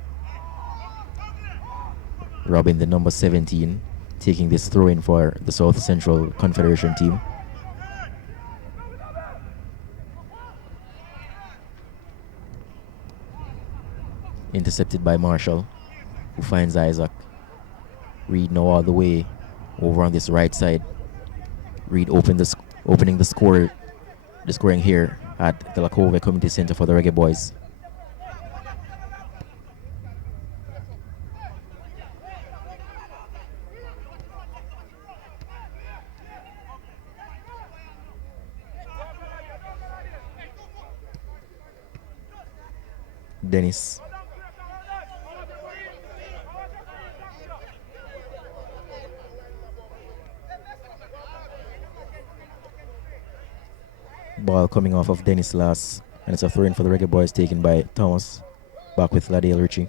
Robb in the number 17, taking this throw in for the South Central Confederation team. Intercepted by Marshall, who finds Isaac. Reed now all the way over on this right side. Reed opening the scoring here at the Lacovia Community Center for the Reggae Boyz. Dennis. Ball coming off of Dennis last, and it's a throw in for the Reggae Boyz taken by Thomas. Back with Ladale Ritchie.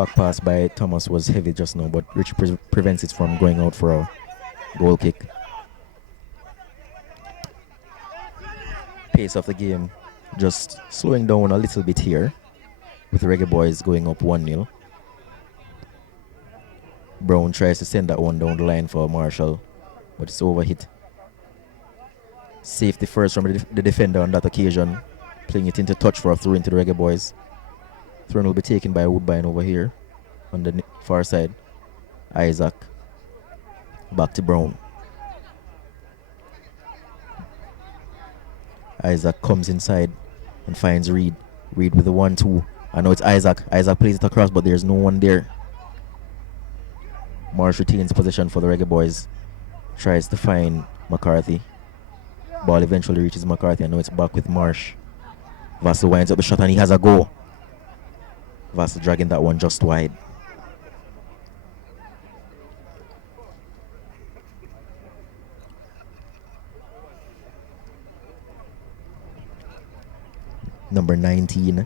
Back pass by Thomas was heavy just now, but Richie prevents it from going out for a goal kick. Pace of the game just slowing down a little bit here, with Reggae Boyz going up 1-0. Brown tries to send that one down the line for Marshall, but it's overhit. Safety first from the defender on that occasion, playing it into touch for a throw into the Reggae Boyz. Throw will be taken by Woodbine over here on the far side. Isaac back to Brown. Isaac comes inside and finds Reed. Reed with the 1-2. I know it's Isaac. Isaac plays it across, but there's no one there. Marsh retains possession for the Reggae Boyz. Tries to find McCarthy. Ball eventually reaches McCarthy. I know it's back with Marsh. Vassell winds up the shot and he has a go. Vassell dragging that one just wide. Number 19,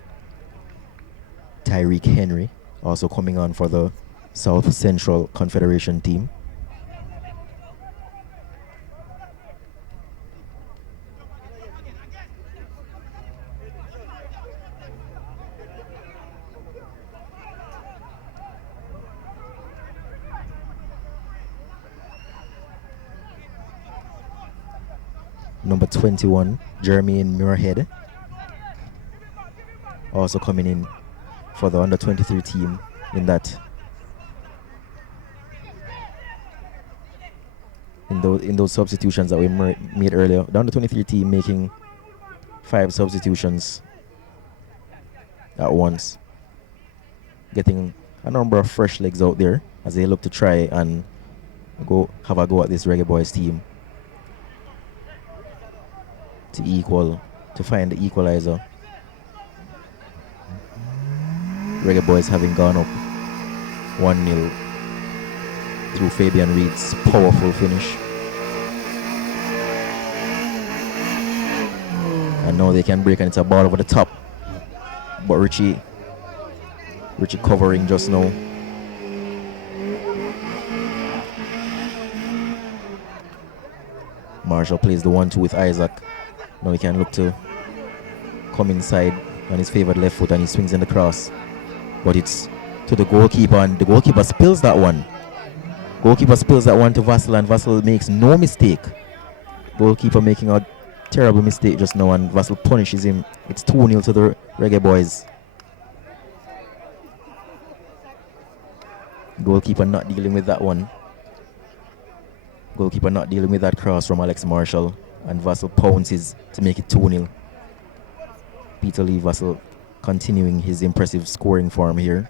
Tyreek Henry, also coming on for the South Central Confederation team. Number 21, Jermaine Muirhead, also coming in for the under-23 team in those substitutions that we made earlier. The under-23 team making 5 substitutions at once, getting a number of fresh legs out there as they look to try and have a go at this Reggae Boyz team to find the equalizer. Reggae Boyz having gone up 1-0 through Fabian Reed's powerful finish. And now they can break and it's a ball over the top. But Richie covering just now. Marshall plays the 1-2 with Isaac. Now he can look to come inside on his favored left foot and he swings in the cross. But it's to the goalkeeper and the goalkeeper spills that one. Goalkeeper spills that one to Vassell and Vassell makes no mistake. Goalkeeper making a terrible mistake just now and Vassell punishes him. It's 2-0 to the Reggae Boyz. Goalkeeper not dealing with that one. Goalkeeper not dealing with that cross from Alex Marshall. And Vassell pounces to make it 2-0. Peter Lee Vassell continuing his impressive scoring form here.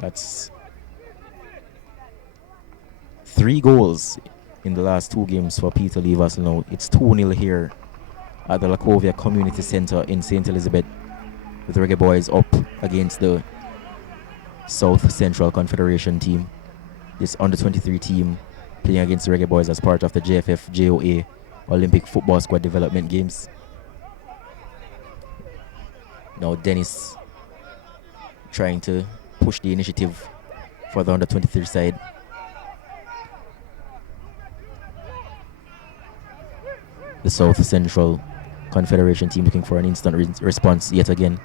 That's 3 goals in the last 2 games for Peter Lee Vassell now. It's 2-0 here at the Lacovia Community Centre in St. Elizabeth, with the Reggae Boyz up against the South Central Confederation team. This under-23 team playing against the Reggae Boyz as part of the JFFJOA Olympic Football Squad Development Games. Now Dennis trying to push the initiative for the under-23 side. The South Central Confederation team looking for an instant response yet again.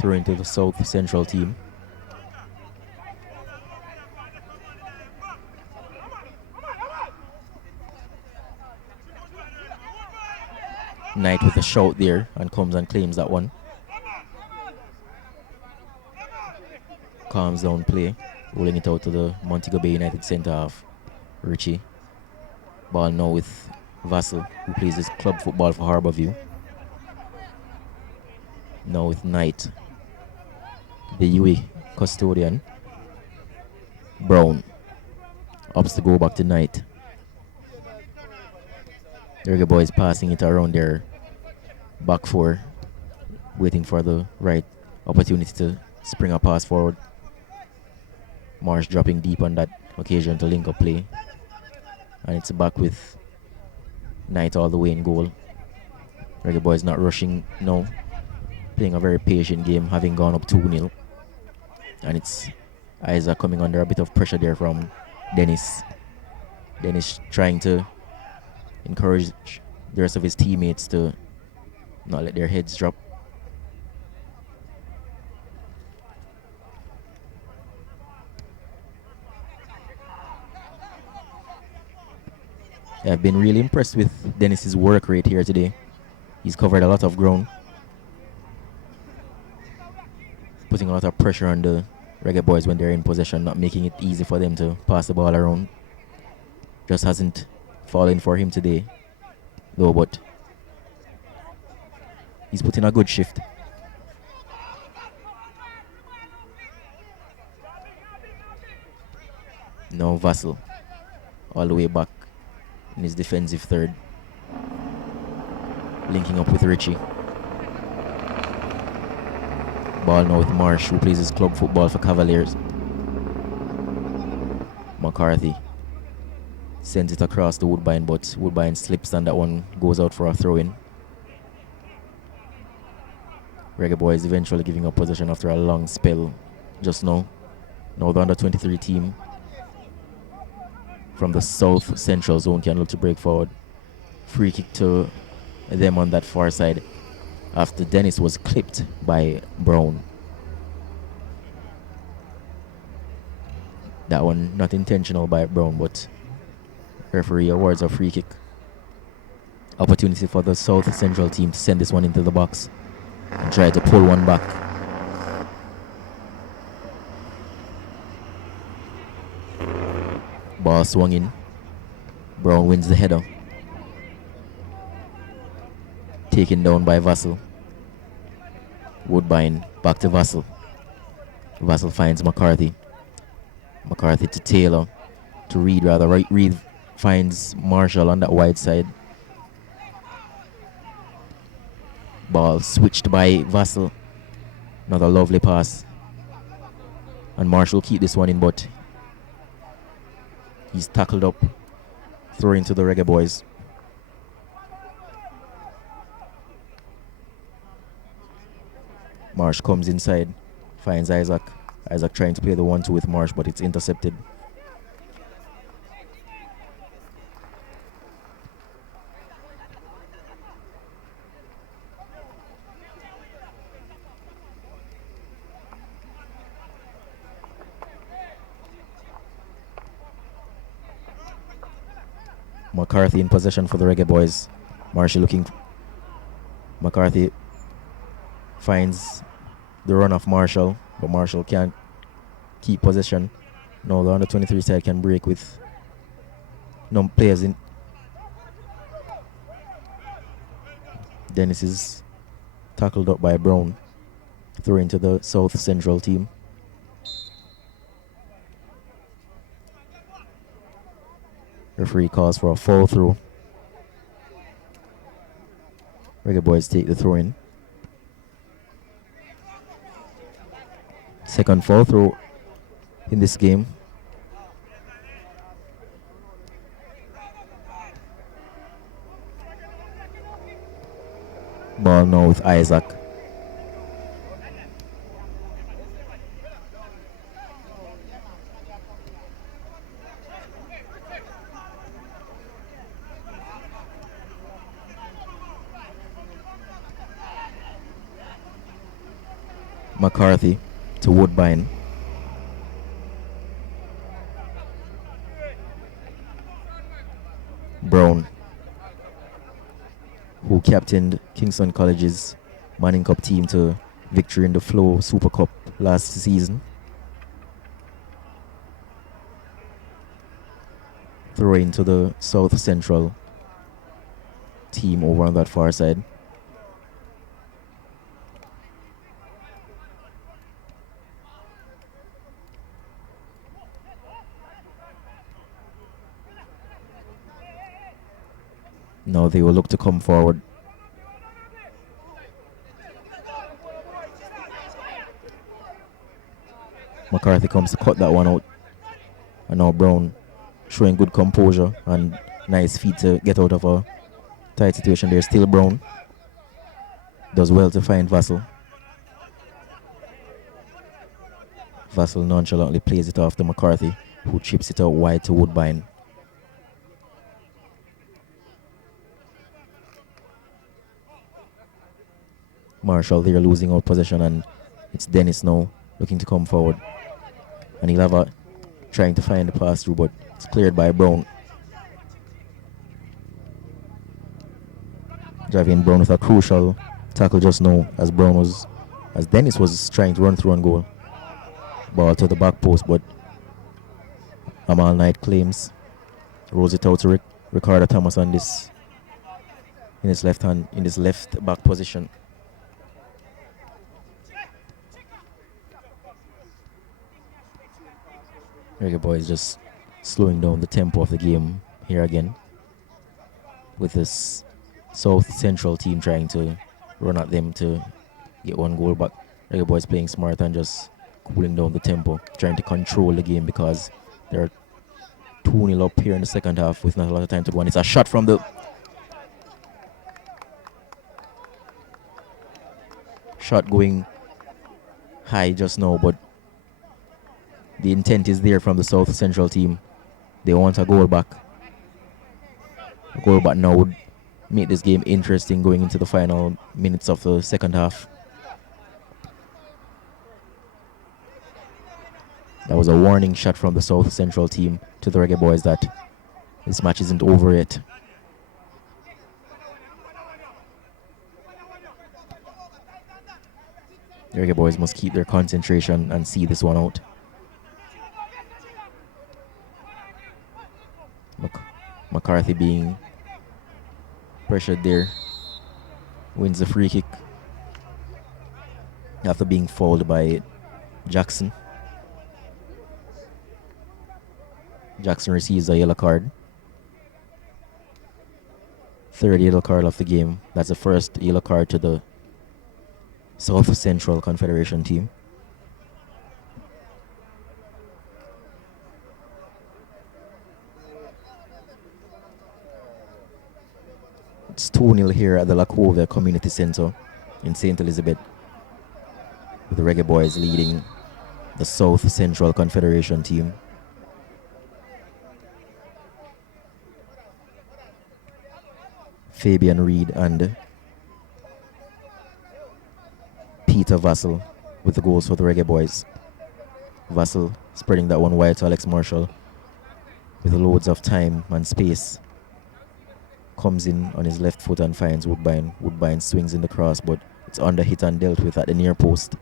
Throw into the South Central team. Knight with a shout there and comes and claims that one. Calms down play, rolling it out to the Montego Bay United centre half, Richie. Ball now with Vassell, who plays his club football for Harbourview. Now with Knight, the UE custodian. Brown opts to go back to Knight. The Reggae Boyz passing it around their back 4, waiting for the right opportunity to spring a pass forward. Marsh dropping deep on that occasion to link up play. And it's back with Knight all the way in goal. Reggae Boyz not rushing now. Playing a very patient game, having gone up 2-0. And it's Isaac coming under a bit of pressure there from Dennis. Dennis trying to encourage the rest of his teammates to not let their heads drop. I've been really impressed with Dennis's work rate here today. He's covered a lot of ground, putting a lot of pressure on the Reggae Boyz when they're in possession, not making it easy for them to pass the ball around. Just hasn't fallen for him today, though, but he's putting a good shift. Now Vassal, all the way back in his defensive third, linking up with Richie. Ball now with Marsh, who plays his club football for Cavaliers. McCarthy sends it across to Woodbine, but Woodbine slips and that one goes out for a throw-in. Reggae Boyz eventually giving up possession after a long spell just now. Now the under-23 team from the south central zone can look to break forward. Free kick to them on that far side after Dennis was clipped by Brown. That one not intentional by Brown, but referee awards a free kick. Opportunity for the south central team to send this one into the box and try to pull one back. Ball swung in. Brown wins the header. Taken down by Vassal. Woodbine back to Vassal. Vassal finds McCarthy. McCarthy to Taylor. To Reed rather. Reed finds Marshall on that wide side. Ball switched by Vassal. Another lovely pass. And Marshall keep this one in, but he's tackled up. Throw into the Reggae Boyz. Marsh comes inside, finds Isaac. Isaac trying to play the 1-2 with Marsh, but it's intercepted. McCarthy in possession for the Reggae Boyz. Marshall looking. McCarthy finds the run of Marshall, but Marshall can't keep possession. No, the under-23 side can break with no players in. Dennis is tackled up by Brown. Throw into the South Central team. Referee calls for a fall through. Reggae Boyz take the throw in. Second fall through in this game. Ball now with Isaac. McCarthy to Woodbine. Brown, who captained Kingston College's Manning Cup team to victory in the Flow Super Cup last season. Throw into the South Central team over on that far side. Now they will look to come forward. McCarthy comes to cut that one out. And now Brown showing good composure and nice feet to get out of a tight situation there. Still Brown does well to find Vassell. Vassell nonchalantly plays it off to McCarthy, who chips it out wide to Woodbine. Marshall there losing out possession, and it's Dennis now looking to come forward. And he'll have a trying to find the pass through, but it's cleared by Brown. Javian Brown with a crucial tackle just now as Dennis was trying to run through and goal. Ball to the back post, but Amal Knight claims, rolls it out to Ricardo Thomas on this in his left back position. Reggae Boyz just slowing down the tempo of the game here again, with this South Central team trying to run at them to get one goal, but Reggae Boyz playing smart and just cooling down the tempo, trying to control the game because they're 2-0 up here in the second half with not a lot of time to go. And it's a shot from the shot going high just now, but the intent is there from the South Central team. They want a goal back. A goal back now would make this game interesting going into the final minutes of the second half. That was a warning shot from the South Central team to the Reggae Boyz that this match isn't over yet. The Reggae Boyz must keep their concentration and see this one out. McCarthy being pressured there, wins the free kick after being fouled by Jackson. Jackson receives a yellow card. Third yellow card of the game. That's the first yellow card to the South Central Confederation team. It's 2-0 here at the Lacovia Community Center in St. Elizabeth, with the Reggae Boyz leading the South Central Confederation team. Fabian Reed and Peter Vassell with the goals for the Reggae Boyz. Vassell spreading that one wide to Alex Marshall with loads of time and space. Comes in on his left foot and finds Woodbine. Woodbine swings in the cross, but it's under hit and dealt with at the near post.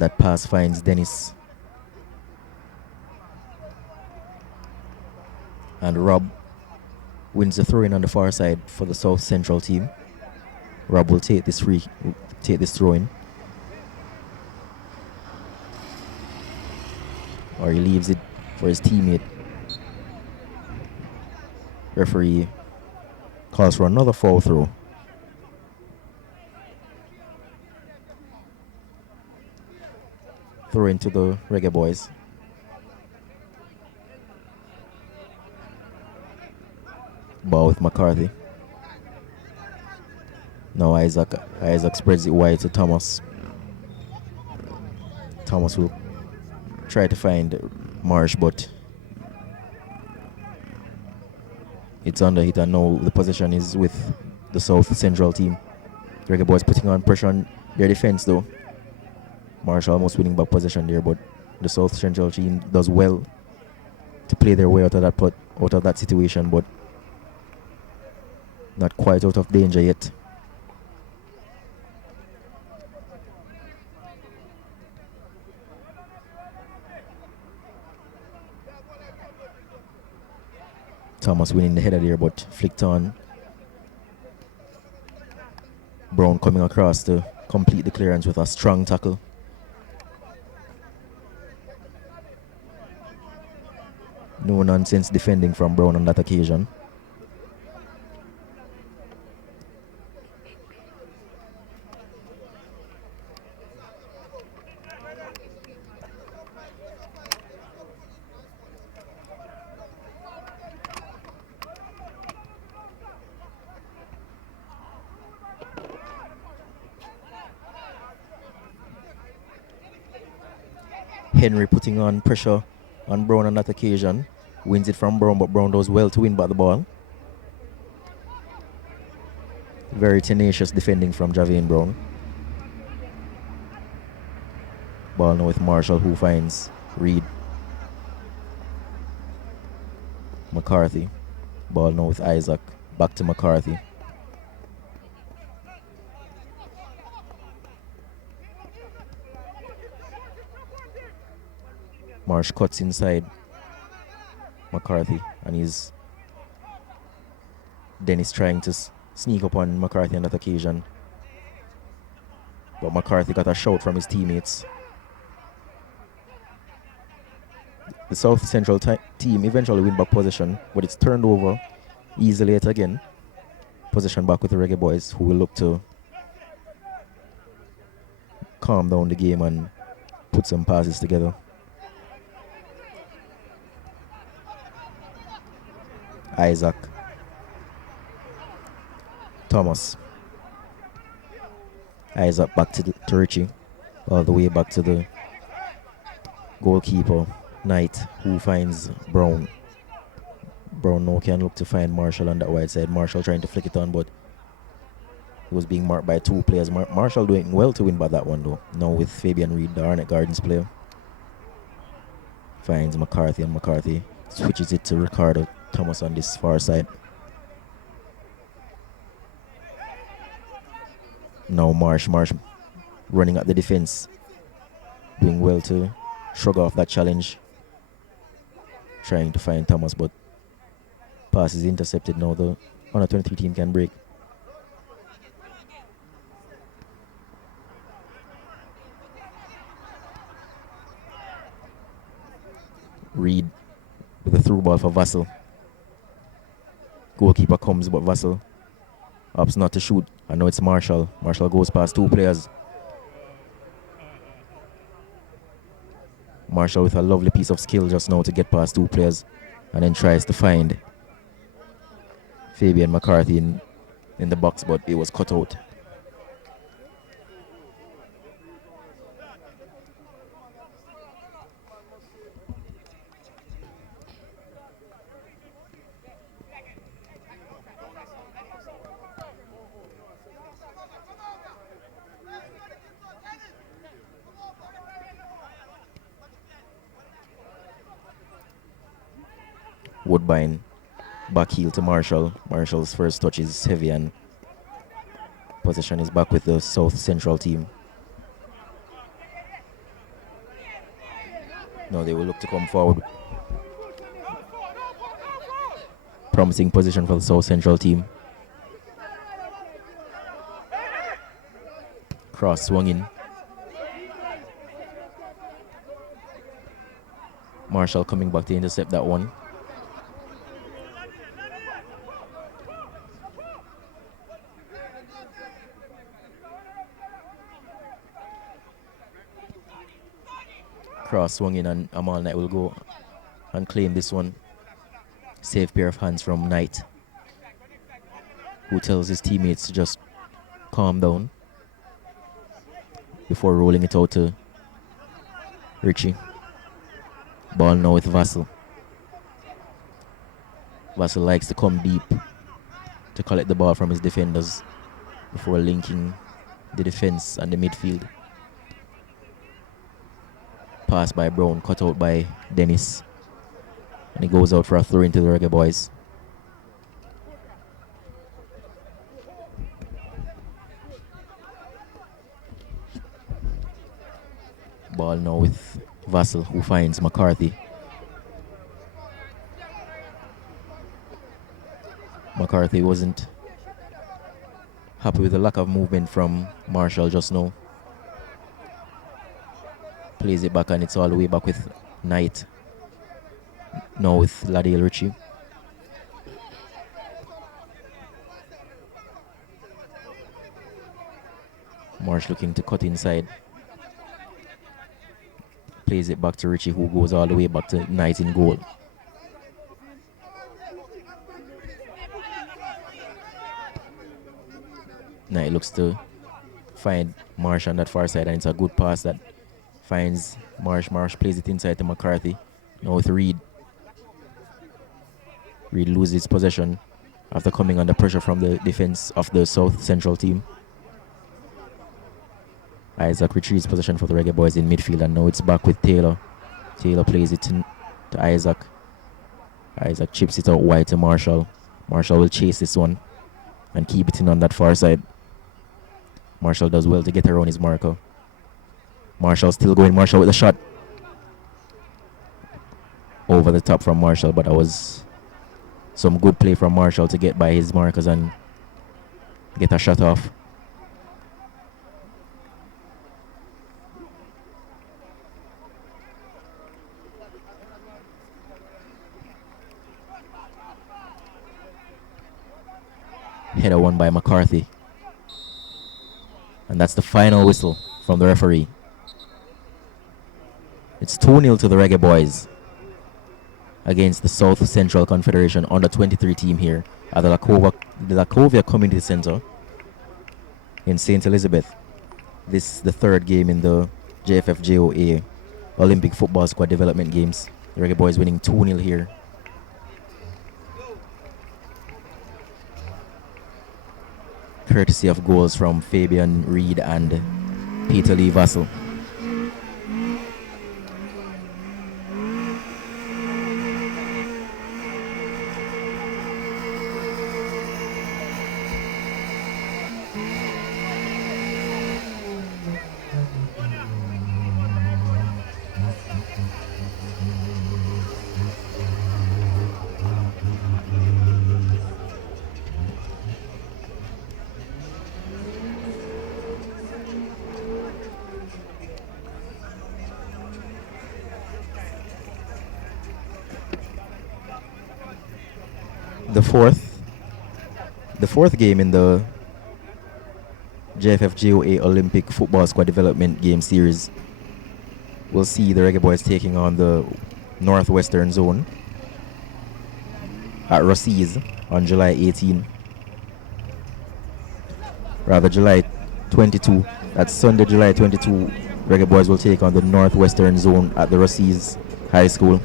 That pass finds Dennis. And Rob wins the throw-in on the far side for the South Central team. Rob will take this throw-in. Or he leaves it for his teammate. Referee calls for another foul throw. Throw into the Reggae Boyz. Ball with McCarthy. Now Isaac spreads it wide to Thomas. Thomas will try to find Marsh, but it's under hit, and now the possession is with the South Central team. Reggae Boyz putting on pressure on their defense though. Marsh almost winning back possession there, but the South Central team does well to play their way out of that situation, but not quite out of danger yet. Thomas winning the header there, but flicked on. Brown coming across to complete the clearance with a strong tackle. No nonsense defending from Brown on that occasion. Henry putting on pressure on Brown on that occasion. Wins it from Brown, but Brown does well to win back the ball. Very tenacious defending from Javane Brown. Ball now with Marshall, who finds Reed. McCarthy. Ball now with Isaac. Back to McCarthy. Marsh cuts inside McCarthy, and he's Dennis trying to sneak up on McCarthy on that occasion. But McCarthy got a shout from his teammates. The South Central team eventually win back possession, but it's turned over easily yet again. Possession back with the Reggae Boyz, who will look to calm down the game and put some passes together. Isaac. Thomas. Isaac back to Richie. All the way back to the goalkeeper, Knight, who finds Brown. Brown now can look to find Marshall on that wide side. Marshall trying to flick it on, but he was being marked by two players. Marshall doing well to win by that one, though. Now with Fabian Reed, the Arnett Gardens player. Finds McCarthy, and McCarthy switches it to Ricardo Thomas on this far side. Now Marsh running at the defense. Doing well to shrug off that challenge. Trying to find Thomas, but pass is intercepted. Now the under 23 team can break. Reed with a through ball for Vassell. Goalkeeper comes, but Vassell opts not to shoot. I know it's Marshall. Marshall goes past two players. Marshall with a lovely piece of skill just now to get past two players, and then tries to find Fabian McCarthy in the box, but it was cut out. Woodbine back heel to Marshall. Marshall's first touch is heavy, and possession is back with the South Central team. Now they will look to come forward. Promising position for the South Central team. Cross swung in. Marshall coming back to intercept that one. Cross swung in, and Amal Knight will go and claim this one. Safe pair of hands from Knight, who tells his teammates to just calm down before rolling it out to Richie. Ball now with Vassell. Vassell likes to come deep to collect the ball from his defenders before linking the defense and the midfield. Pass by Brown, cut out by Dennis. And he goes out for a throw into the Reggae Boyz. Ball now with Vassell, who finds McCarthy. McCarthy wasn't happy with the lack of movement from Marshall just now. Plays it back, and it's all the way back with Knight. Now with Ladale Richie. Marsh looking to cut inside. Plays it back to Richie, who goes all the way back to Knight in goal. Knight looks to find Marsh on that far side, and it's a good pass that Finds Marsh. Marsh plays it inside to McCarthy. Now with Reed. Reed loses possession after coming under pressure from the defense of the South Central team. Isaac retrieves possession for the Reggae Boyz in midfield, and now it's back with Taylor. Taylor plays it to Isaac. Isaac chips it out wide to Marshall. Marshall will chase this one and keep it in on that far side. Marshall does well to get around his marker. Marshall still going. Marshall with the shot. Over the top from Marshall, but that was some good play from Marshall to get by his markers and get a shot off. Header won by McCarthy. And that's the final whistle from the referee. It's 2-0 to the Reggae Boyz against the South Central Confederation under 23 team here at the Lacovia Community Center in St. Elizabeth. This is the third game in the JFFJOA Olympic Football Squad Development Games. The Reggae Boyz winning 2-0 here. Courtesy of goals from Fabian Reed and Peter Lee Vassell. The fourth game in the JFFJOA Olympic Football Squad Development Game Series will see the Reggae Boyz taking on the Northwestern Zone at Rossies on July 18. Rather, July 22. That's Sunday, July 22. Reggae Boyz will take on the Northwestern Zone at the Rossies High School.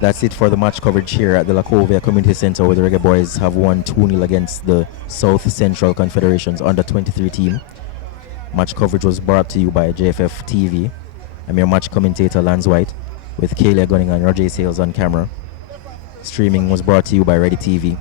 That's it for the match coverage here at the Lacovia Community Center, where the Reggae Boyz have won 2-0 against the South Central Confederation's under 23 team. Match coverage was brought to you by JFF TV. I'm your match commentator, Lance White, with Kayla Gunning and Roger Sales on camera. Streaming was brought to you by Ready TV.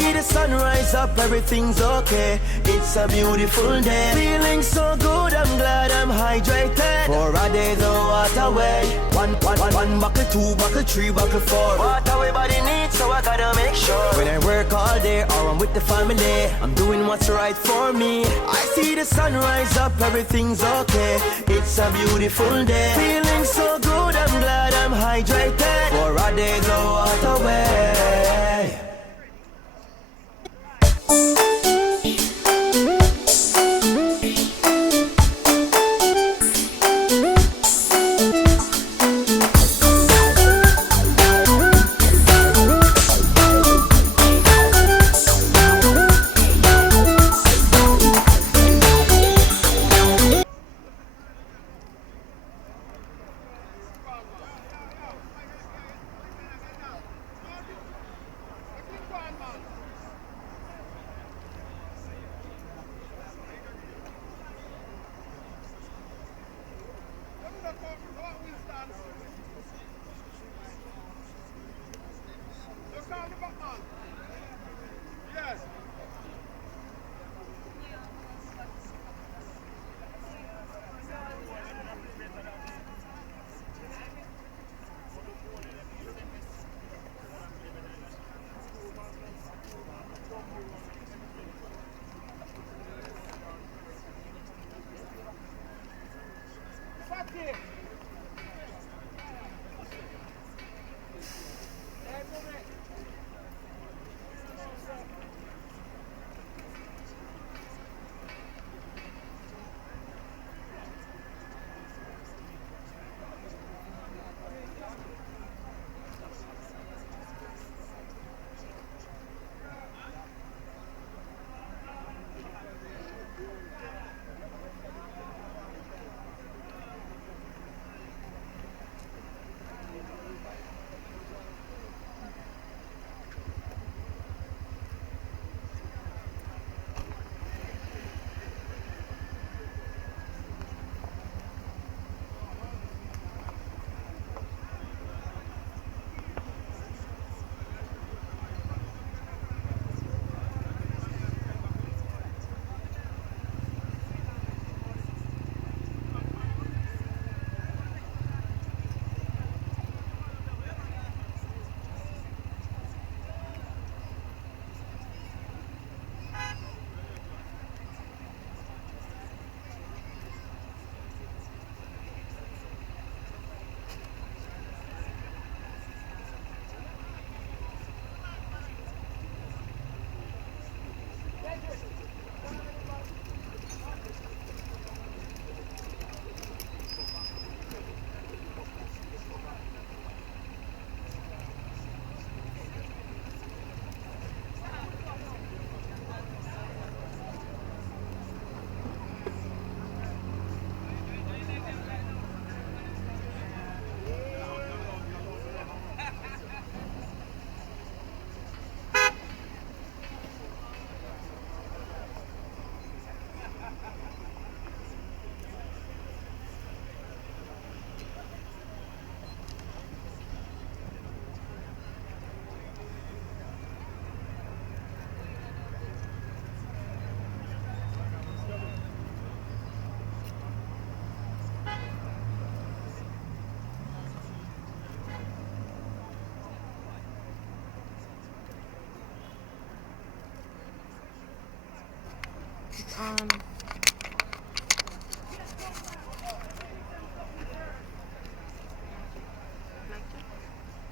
see the sun rise up, everything's okay. It's a beautiful day. Feeling so good, I'm glad I'm hydrated. For a day the water way. One buckle, two buckle, three buckle, four. Water everybody needs, so I gotta make sure. When I work all day or I'm with the family, I'm doing what's right for me. I see the sun rise up, everything's okay. It's a beautiful day. Feeling so good, I'm glad I'm hydrated. For a day the water way.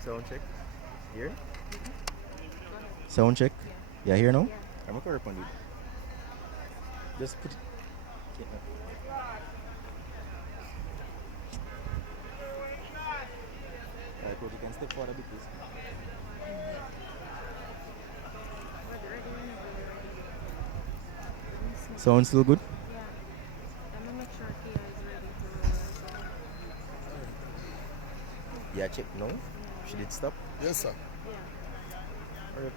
Sound check. Here? Sound check. Yeah, here now? I'm going to work on it. Just put it. Alright, but you can step forward a bit, please. Sound still good? Yeah. Let me make sure Kia is ready to roll. Yeah, check now. Should it stop? Yes, sir. Yeah. Alright.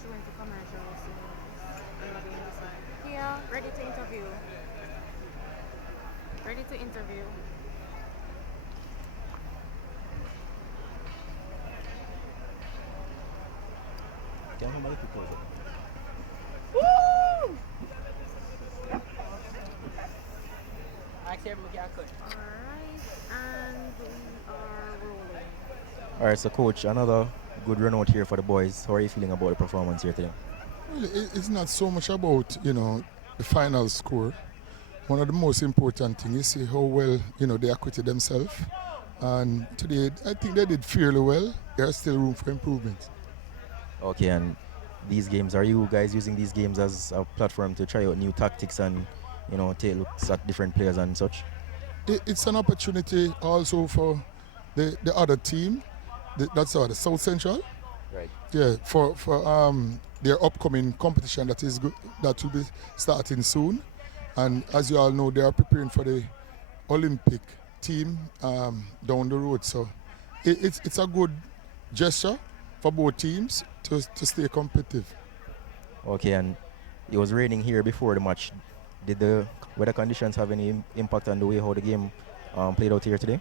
She went to commercial, so everybody on the side. Kia, ready to interview. Ready to interview. Alright, and we are rolling. All right, so coach, another good run out here for the boys. How are you feeling about the performance here today? Well, it's not so much about, the final score. One of the most important things is see how well, they acquitted themselves. And today, I think they did fairly well. There's still room for improvement. Okay, and these games, are you guys using these games as a platform to try out new tactics and, take looks at different players and such? It's an opportunity also for the other team. That's the South Central. Right. Yeah, for their upcoming competition that will be starting soon. And as you all know, they are preparing for the Olympic team down the road. So it's a good gesture for both teams to stay competitive. Okay, and it was raining here before the match. Did the weather conditions have any impact on the way how the game played out here today?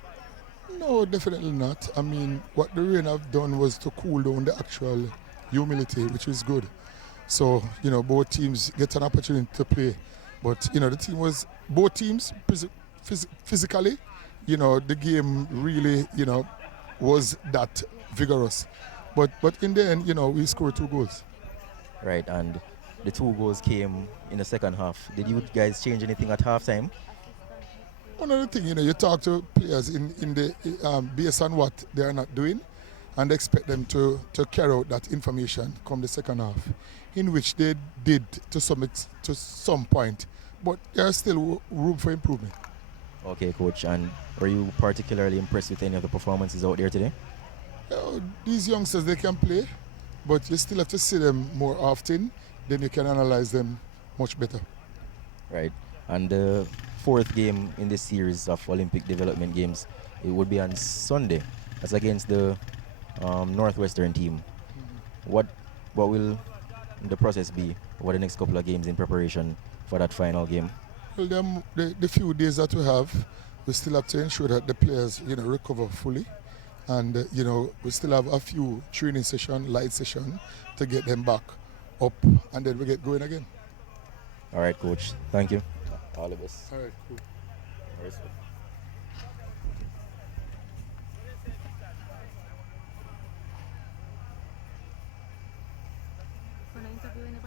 No, definitely not. I mean, what the rain have done was to cool down the actual humidity, which is good. So, both teams get an opportunity to play. But, both teams physically, the game really, was that vigorous. But in the end, we scored 2 goals. Right, and the 2 goals came in the second half. Did you guys change anything at halftime? One other thing, you talk to players in the based on what they are not doing, and expect them to carry out that information come the second half, in which they did to some point, but there's still room for improvement. Okay, coach, and were you particularly impressed with any of the performances out there today? These youngsters, they can play, but you still have to see them more often, then you can analyze them much better. Right, and the 4th game in this series of Olympic Development Games, it would be on Sunday. That's against the Northwestern team. What will the process be over the next couple of games in preparation for that final game? Well, the few days that we have, we still have to ensure that the players, recover fully. And, we still have a few training session, light session, to get them back up, and then we get going again. All right, coach. Thank you. All the best. All right, cool. Gonna interview anybody?